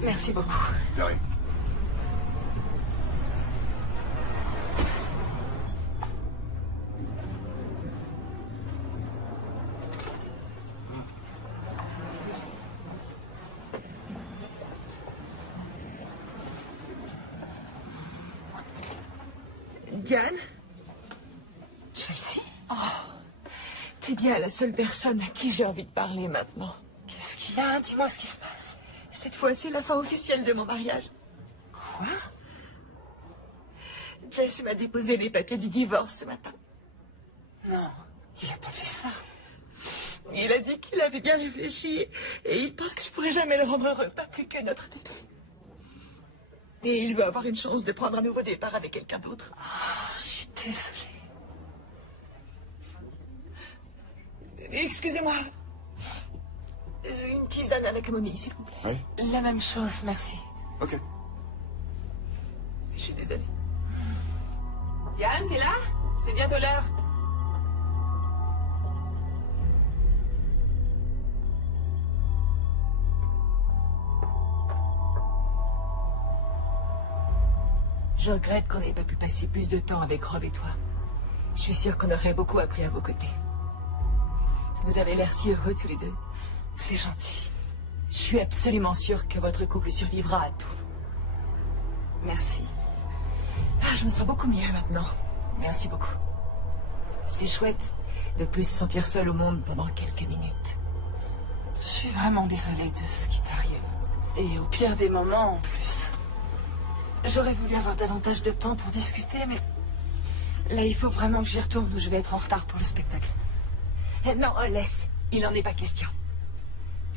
Merci beaucoup. De rien. Diane? Chelsea? T'es bien la seule personne à qui j'ai envie de parler maintenant. Qu'est-ce qu'il y a? Dis-moi ce qui se passe. Cette fois, c'est la fin officielle de mon mariage. Quoi? Jess m'a déposé les papiers du divorce ce matin. Non, il a pas fait ça. Il a dit qu'il avait bien réfléchi et il pense que je pourrai jamais le rendre heureux, pas plus que notre bébé. Et il veut avoir une chance de prendre un nouveau départ avec quelqu'un d'autre. Je suis désolée. Excusez-moi. Une tisane à la camomille, s'il vous plaît. Oui. La même chose, merci. Ok. Je suis désolée. Diane, t'es là? C'est bientôt l'heure. Je regrette qu'on n'ait pas pu passer plus de temps avec Rob et toi. Je suis sûre qu'on aurait beaucoup appris à vos côtés. Vous avez l'air si heureux tous les deux. C'est gentil. Je suis absolument sûre que votre couple survivra à tout. Merci. Je me sens beaucoup mieux maintenant. Merci beaucoup. C'est chouette de plus se sentir seule au monde pendant quelques minutes. Je suis vraiment désolée de ce qui t'arrive. Et au pire des moments, en plus. J'aurais voulu avoir davantage de temps pour discuter, mais... Là, il faut vraiment que j'y retourne ou je vais être en retard pour le spectacle. Non, laisse. Il n'en est pas question.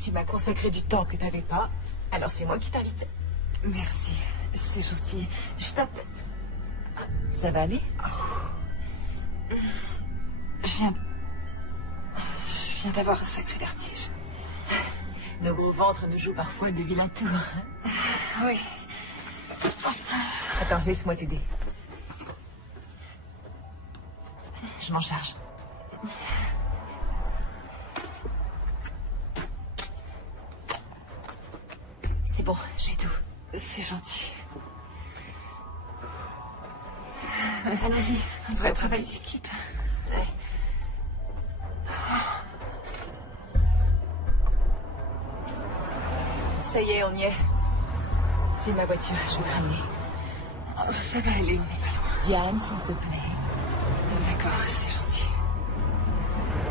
Tu m'as consacré du temps que tu n'avais pas, alors c'est moi qui t'invite. Merci, c'est gentil. Je tape... Ça va aller? Je viens d'avoir un sacré vertige. Nos gros ventres nous jouent parfois de vilains tours. Oui. Attends, laisse-moi t'aider. Je m'en charge. C'est bon, j'ai tout. C'est gentil. Allons-y, Un vrai travail d'équipe. Ouais. Ça y est, on y est. C'est ma voiture, je vais te ramener. Oh, ça va aller, on n'est pas loin. Diane, s'il te plaît. D'accord, c'est gentil.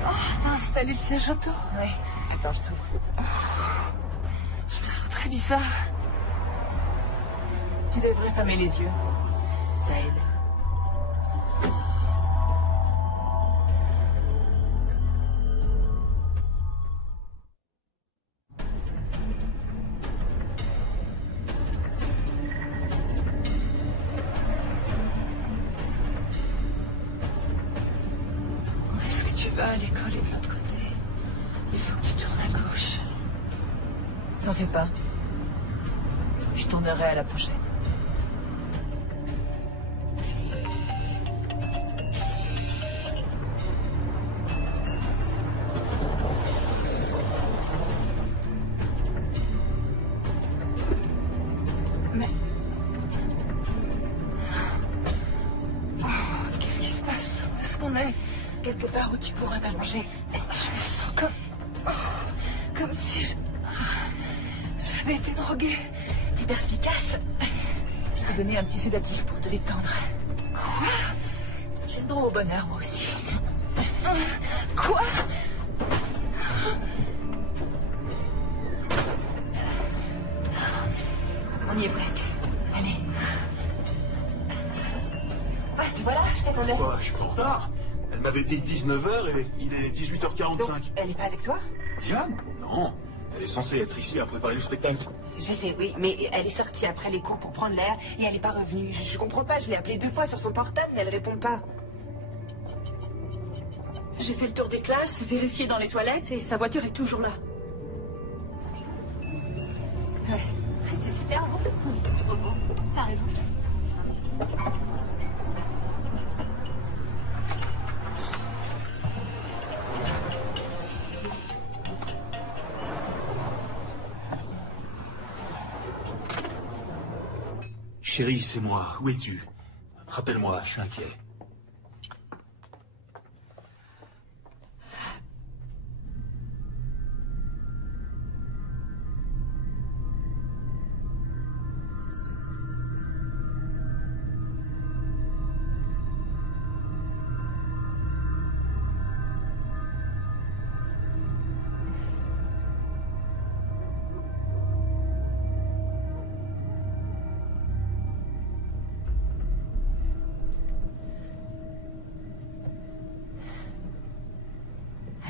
Oh, t'as installé le siège auto? Ouais. Attends, je t'ouvre. Je me sens très bizarre. Tu devrais fermer les yeux. Ça aide. T'en fais pas. Je tournerai à la prochaine. Mais... Oh, qu'est-ce qui se passe? Où est-ce qu'on est? Quelque part où tu pourras t'allonger. Je me sens comme... comme si j'avais été droguée. T'es perspicace. Je t'ai donné un petit sédatif pour te détendre. Quoi? J'ai le droit au bonheur, moi aussi. Quoi? On y est presque. Allez. Ah, tu vois là, je t'attendais. Quoi, je suis pas en retard. Elle m'avait dit 19h et il est 18h45. Donc, elle est pas avec toi? Diane? Non. Elle est censée être ici à préparer le spectacle. Je sais, oui, mais elle est sortie après les cours pour prendre l'air et elle est pas revenue. Je comprends pas, je l'ai appelée 2 fois sur son portable, mais elle répond pas. J'ai fait le tour des classes, vérifié dans les toilettes et sa voiture est toujours là. Ouais, c'est super bon. Trop bon. T'as raison. Chérie, c'est moi. Où es-tu? Rappelle-moi, je suis inquiet.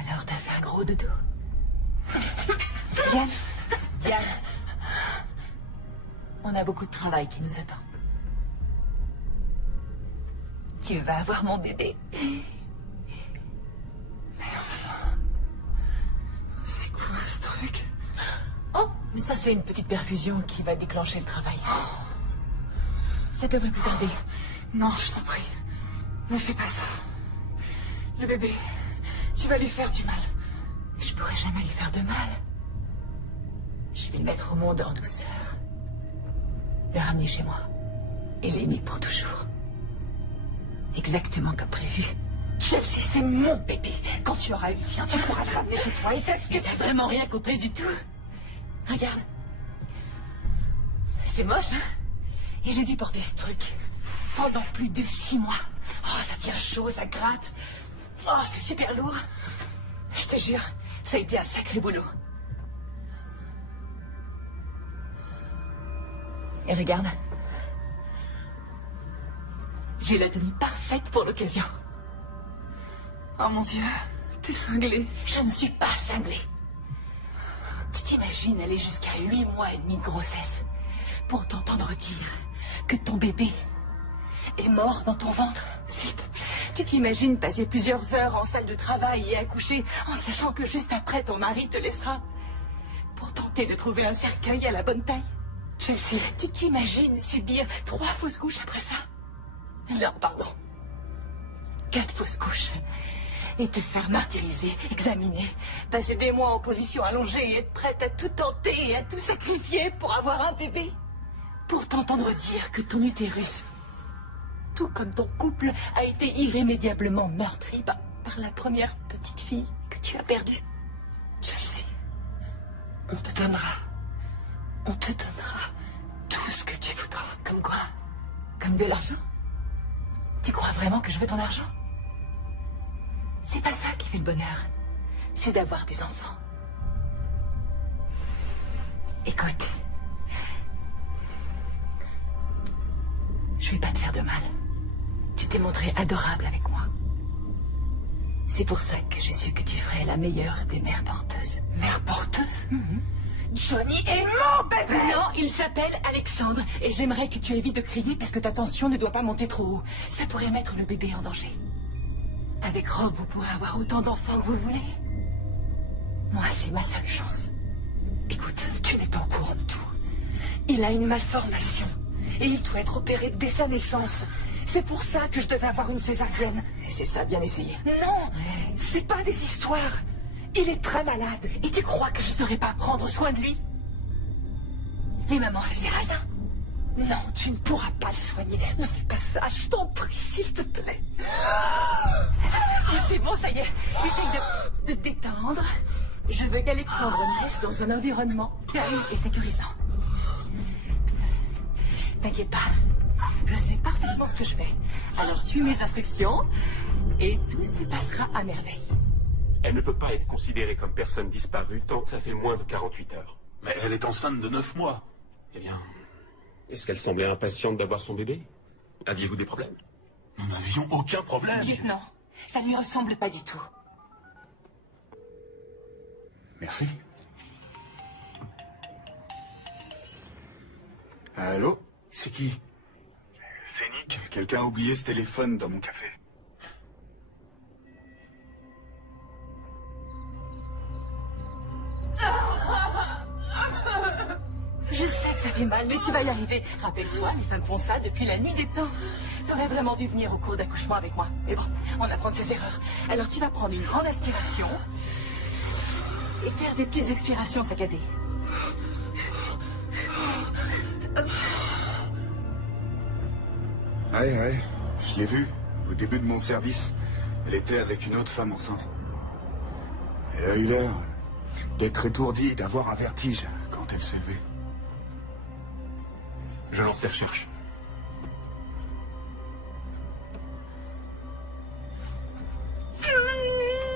Alors, t'as fait un gros dodo. Diane, Diane. On a beaucoup de travail qui nous attend. Tu vas avoir mon bébé. C'est quoi ce truc? Oh, mais ça, c'est une petite perfusion qui va déclencher le travail. Ça devrait plus tarder. Non, je t'en prie. Ne fais pas ça. Le bébé, tu vas lui faire du mal. Je pourrais jamais lui faire de mal. Je vais le mettre au monde en douceur. Le ramener chez moi. Et l'aimer pour toujours. Exactement comme prévu. Chelsea, c'est mon bébé. Quand tu auras eu le tien, tu pourras le ramener chez toi et faire ce que Mais t'as vraiment rien compris du tout. Regarde. C'est moche, hein? Et j'ai dû porter ce truc pendant plus de 6 mois. Oh, ça tient chaud, ça gratte. Oh, c'est super lourd. Je te jure, ça a été un sacré boulot. Et regarde. J'ai la tenue parfaite pour l'occasion. Oh mon Dieu, t'es cinglée. Je ne suis pas cinglée. Tu t'imagines aller jusqu'à 8 mois et demi de grossesse pour t'entendre dire que ton bébé est mort dans ton ventre? S'il te plaît. Tu t'imagines passer plusieurs heures en salle de travail et accoucher en sachant que juste après ton mari te laissera pour tenter de trouver un cercueil à la bonne taille? Chelsea, Tu t'imagines subir 3 fausses couches après ça? Non, pardon. 4 fausses couches. Et te faire martyriser, examiner, passer des mois en position allongée et être prête à tout tenter et à tout sacrifier pour avoir un bébé. Pour t'entendre dire que ton utérus, tout comme ton couple, a été irrémédiablement meurtri par la première petite fille que tu as perdue. Chelsea, on te donnera tout ce que tu voudras. Comme quoi? Comme de l'argent? Tu crois vraiment que je veux ton argent? C'est pas ça qui fait le bonheur. C'est d'avoir des enfants. Écoute. Je vais pas te faire de mal. Tu t'es montré adorable avec moi. C'est pour ça que j'ai su que tu ferais la meilleure des mères porteuses. Mère porteuse? Johnny est mon bébé! Non, il s'appelle Alexandre. Et j'aimerais que tu évites de crier parce que ta tension ne doit pas monter trop haut. Ça pourrait mettre le bébé en danger. Avec Rob, vous pourrez avoir autant d'enfants que vous voulez. Moi, c'est ma seule chance. Écoute, tu n'es pas au courant de tout. Il a une malformation. Et il doit être opéré dès sa naissance. C'est pour ça que je devais avoir une césarienne. Et c'est ça, bien essayé. Non, c'est pas des histoires. Il est très malade. Et tu crois que je saurais pas prendre soin de lui? Les mamans, c'est Sarrazin. Non, tu ne pourras pas le soigner. Ne fais pas ça, je t'en prie, s'il te plaît. C'est bon, ça y est. Essaye de te détendre. Je veux qu'Alexandre naisse dans un environnement calme et sécurisant. T'inquiète pas. Je sais parfaitement ce que je fais. Alors suis mes instructions et tout se passera à merveille. Elle ne peut pas être considérée comme personne disparue tant que ça fait moins de 48 heures. Mais elle est enceinte de 9 mois. Eh bien, est-ce qu'elle semblait impatiente d'avoir son bébé? Aviez-vous des problèmes? Nous n'avions aucun problème. Lieutenant, ça lui ressemble pas du tout. Merci. Allô? C'est qui? C'est Nick. Quelqu'un a oublié ce téléphone dans mon café. Je sais que ça fait mal, mais tu vas y arriver. Rappelle-toi, les femmes font ça depuis la nuit des temps. T'aurais vraiment dû venir au cours d'accouchement avec moi. Mais bon, on apprend de ses erreurs. Alors tu vas prendre une grande aspiration et faire des petites expirations saccadées. Ouais, je l'ai vue. Au début de mon service, elle était avec une autre femme enceinte. Elle a eu l'air d'être étourdie, d'avoir un vertige quand elle s'est levée. Je lance les recherches.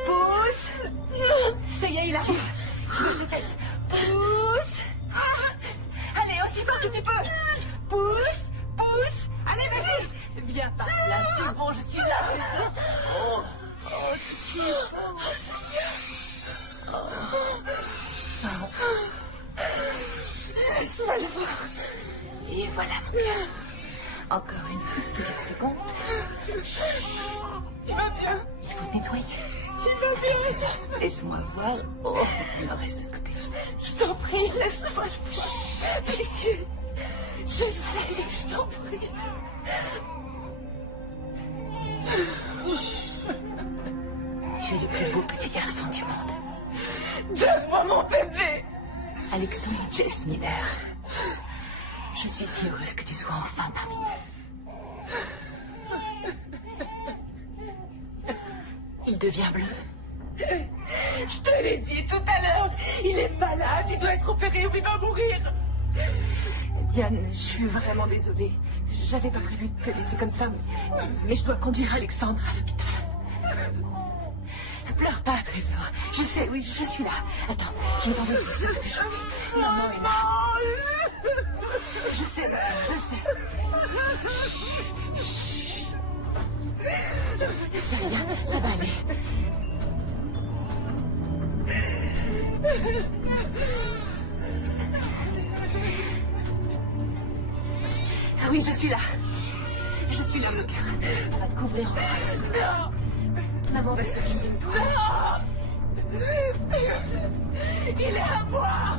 Pousse! Ça y est, il arrive. Je veux sa tête. Pousse! Allez, aussi fort que tu peux. Pousse! Pousse! Allez, vas-y! Viens par là, c'est bon, je suis là. Oh, tu es... Laisse-moi le voir. Et voilà, mon cœur. Encore une petite seconde. Il va bien. Il faut te nettoyer. Il va bien. Laisse-moi voir. Oh, il en reste de ce côté. Je t'en prie, laisse-moi le voir. Pitié. Je le sais, je t'en prie. Tu es le plus beau petit garçon du monde. Donne-moi mon bébé. Alexandre Jess Miller. Je suis si heureuse que tu sois enfin parmi nous. Il devient bleu. Je te l'ai dit tout à l'heure. Il est malade, il doit être opéré ou il va mourir. Diane, je suis vraiment désolée. J'avais pas prévu de te laisser comme ça, mais je dois conduire Alexandre à l'hôpital. Pleure pas, Trésor. Je sais, oui, je suis là. Attends, je vais t'envoyer ce que je fais. Maman est là. Je sais, je sais. C'est rien, ça va aller. Ah oui, je suis là. Je suis là, mon cœur. On va te couvrir en bras. Maman va s'occuper de toi. Il est à moi.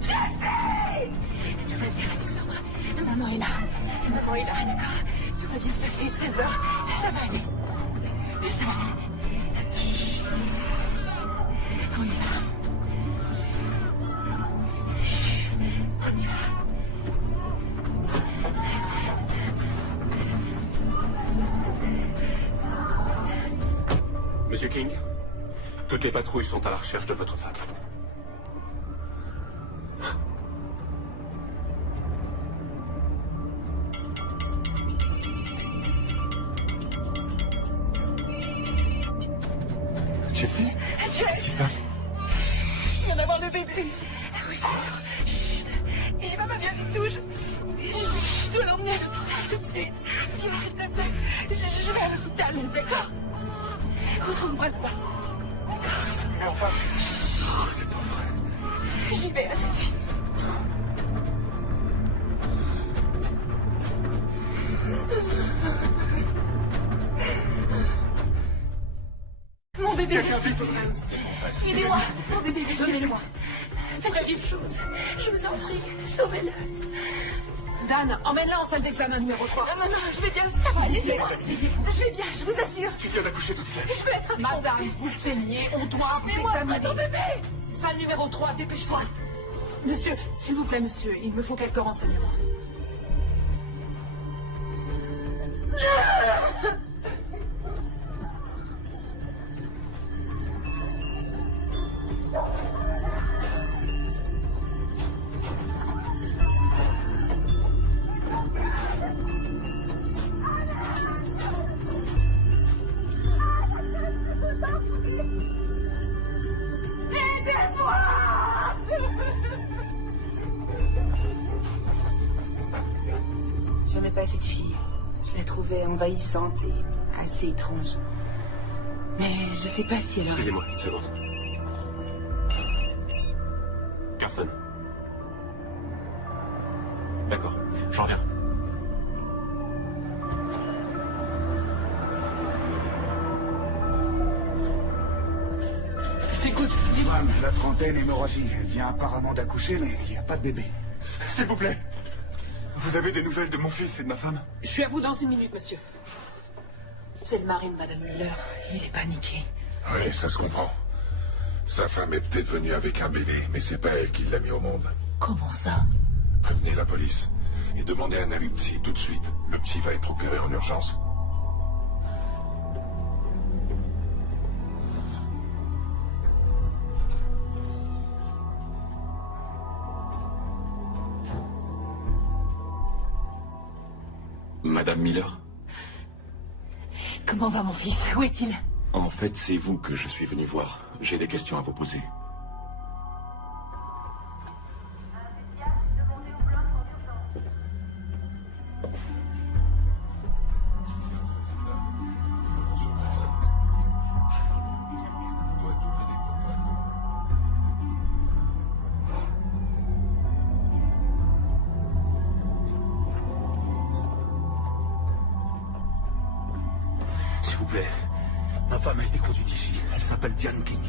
J'essaie. Tout va bien, Alexandre. Maman est là. Maman est là, d'accord. Tout va bien se passer, Trésor. Ça va aller. Ça va aller. On y va. On y va. Monsieur King, toutes les patrouilles sont à la recherche de votre femme. Chelsea? Qu'est-ce qui se passe? Je viens d'avoir le bébé. Oui. Il va pas bien du tout. Je dois l'emmener à l'hôpital tout de suite. Viens, s'il te plaît. Je vais à l'hôpital, d'accord? Retrouve-moi là-bas. Oh, c'est pas vrai. J'y vais, à tout de suite. Mon bébé. Quelqu'un vite. passe. Aidez-moi. Mon bébé, retirez-le-moi. Faites quelque chose. Je vous en prie, sauvez-le. Dan, emmène-la en salle d'examen numéro 3. Non, je vais bien. Ça va, laissez-moi. Je vais bien, je vous assure. Tu viens d'accoucher toute seule. Je veux être... Madame, vous saignez, on doit vous examiner. Mon bébé. Salle numéro 3, dépêche-toi. Monsieur, s'il vous plaît, monsieur, il me faut quelques renseignements. J'aimais pas cette fille. Je la trouvais envahissante et assez étrange. Mais je sais pas si elle aurait... Excusez-moi, une seconde. Carson. D'accord, j'en reviens. Je t'écoute, dis-moi. Femme, la trentaine, hémorragie. Elle vient apparemment d'accoucher, mais il n'y a pas de bébé. S'il vous plaît. Vous avez des nouvelles de mon fils et de ma femme? Je suis à vous dans une minute, monsieur. C'est le mari de Madame Miller. Il est paniqué. Oui, ça se comprend. Sa femme est peut-être venue avec un bébé, mais c'est pas elle qui l'a mis au monde. Comment ça? Prévenez la police et demandez un avis psy tout de suite. Le psy va être opéré en urgence. Madame Miller? Comment va mon fils? Où est-il? En fait, c'est vous que je suis venu voir. J'ai des questions à vous poser. S'il vous plaît. Ma femme a été conduite ici. Elle s'appelle Diane King.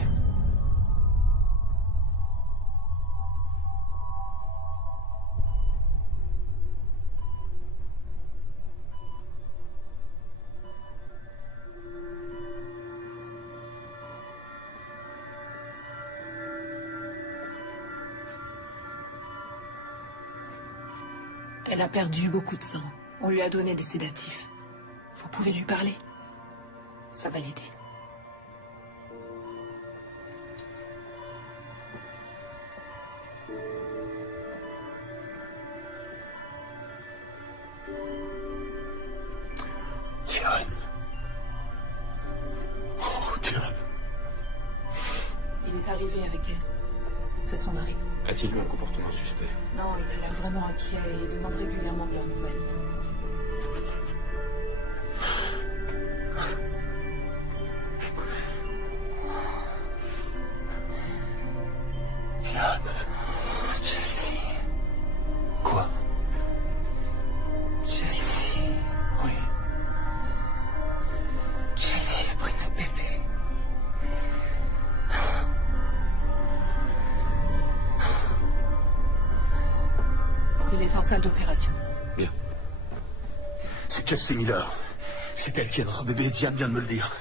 Elle a perdu beaucoup de sang. On lui a donné des sédatifs. Vous pouvez lui parler. Ça va l'aider. Diane. Oh, Diane. Il est arrivé avec elle. C'est son mari. A-t-il eu un comportement suspect? Non, il a l'air vraiment inquiet et demande régulièrement de leurs nouvelles. Diane. Chelsea. Quoi? Chelsea. Oui. Chelsea a pris notre bébé. Il est en salle d'opération. Bien. C'est Chelsea Miller. C'est elle qui a notre bébé, Diane vient de me le dire.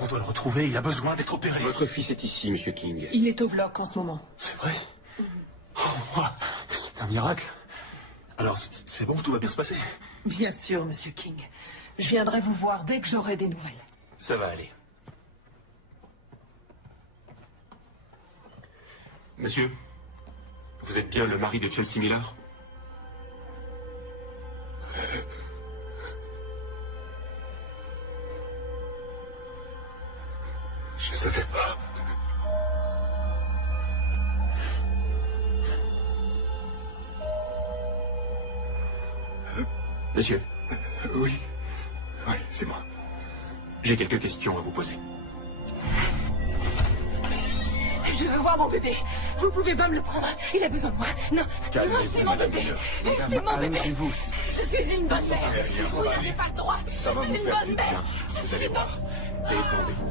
On doit le retrouver, il a besoin d'être opéré. Votre fils est ici, Monsieur King. Il est au bloc en ce moment. C'est vrai? Oh, c'est un miracle. Alors, c'est bon, tout va bien se passer? Bien sûr, Monsieur King. Je viendrai vous voir dès que j'aurai des nouvelles. Ça va aller. Monsieur, vous êtes bien le mari de Chelsea Miller? Je savais pas. Monsieur. Oui. Oui, c'est moi. J'ai quelques questions à vous poser. Je veux voir mon bébé. Vous pouvez pas me le prendre. Il a besoin de moi. Non, non, c'est mon bébé. C'est mon bébé. Allez-vous. Je suis une bonne mère. Vous n'avez pas le droit. Je Ça va vous suis une faire bonne du mère. bien. Vous allez voir. Détendez-vous.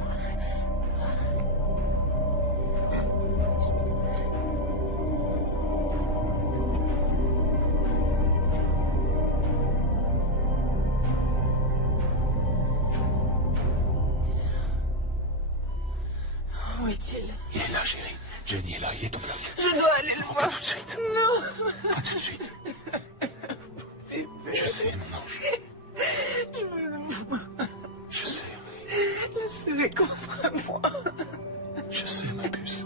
est-il? Il est là, chérie. Jenny est là, il est au bloc. Je dois aller le voir. Pas tout de suite. Non. Pas tout de suite. Bébé. Je sais, mon ange. Je veux le voir. Je sais. Le serrer contre moi. Je sais, ma puce.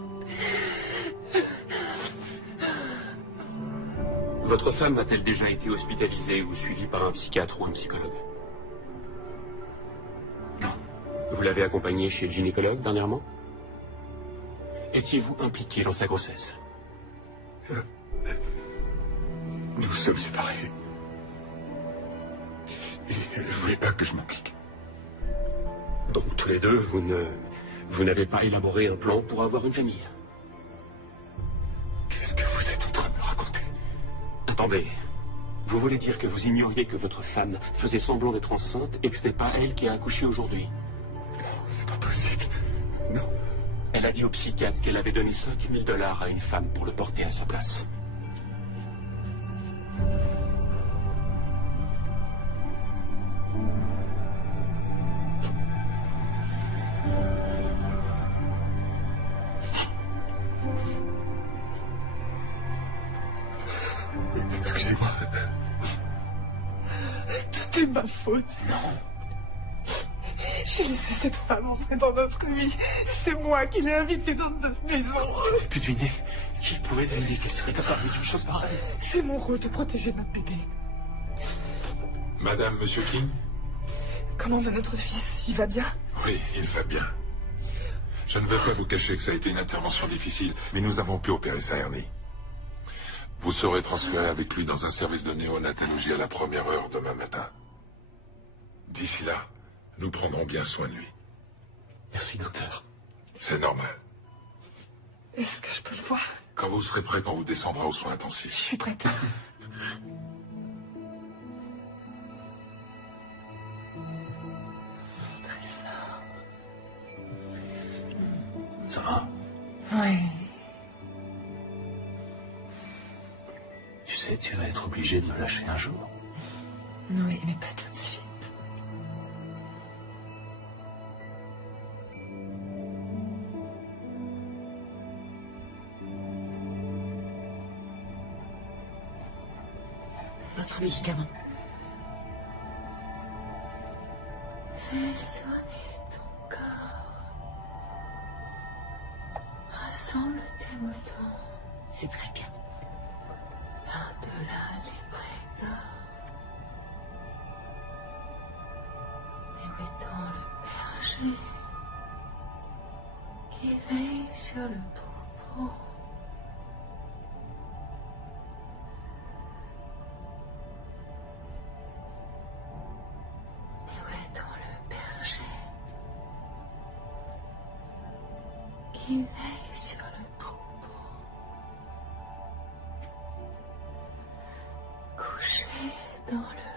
Votre femme a-t-elle déjà été hospitalisée ou suivie par un psychiatre ou un psychologue? Non. Vous l'avez accompagnée chez le gynécologue dernièrement? Étiez-vous impliqué dans sa grossesse? Nous sommes séparés. Et elle ne voulait pas que je m'implique. Donc tous les deux, vous n'avez pas élaboré un plan pour avoir une famille? Qu'est-ce que vous êtes en train de me raconter? Attendez. Vous voulez dire que vous ignoriez que votre femme faisait semblant d'être enceinte et que ce n'est pas elle qui a accouché aujourd'hui? Non, c'est pas possible. Non. Elle a dit au psychiatre qu'elle avait donné 5 000 $ à une femme pour le porter à sa place. Excusez-moi. Tout est ma faute. Non. J'ai laissé cette femme entrer dans notre vie. C'est moi qui l'ai invitée dans notre maison. Tu aurais pu deviner. Qui pouvait deviner qu'elle serait capable d'une chose pareille? C'est mon rôle de protéger notre bébé. Madame, Monsieur King? Comment va notre fils? Il va bien? Oui, il va bien. Je ne vais pas vous cacher que ça a été une intervention difficile, mais nous avons pu opérer sa hernie. Vous serez transféré avec lui dans un service de néonatologie à la première heure demain matin. D'ici là, nous prendrons bien soin de lui. Merci, docteur. C'est normal. Est-ce que je peux le voir? Quand vous serez prête, on vous descendra aux soins Je intensifs. suis prête. Ça va? Oui. Tu sais, tu vas être obligé de me lâcher un jour. Oui, mais pas tout de suite. Votre médicament. Fais sonner ton corps. Rassemble tes moutons. C'est très bien. Par-delà les prétors. Et mettons le berger qui veille sur le troupeau. Et mettons le berger qui veille sur le troupeau. Couché dans le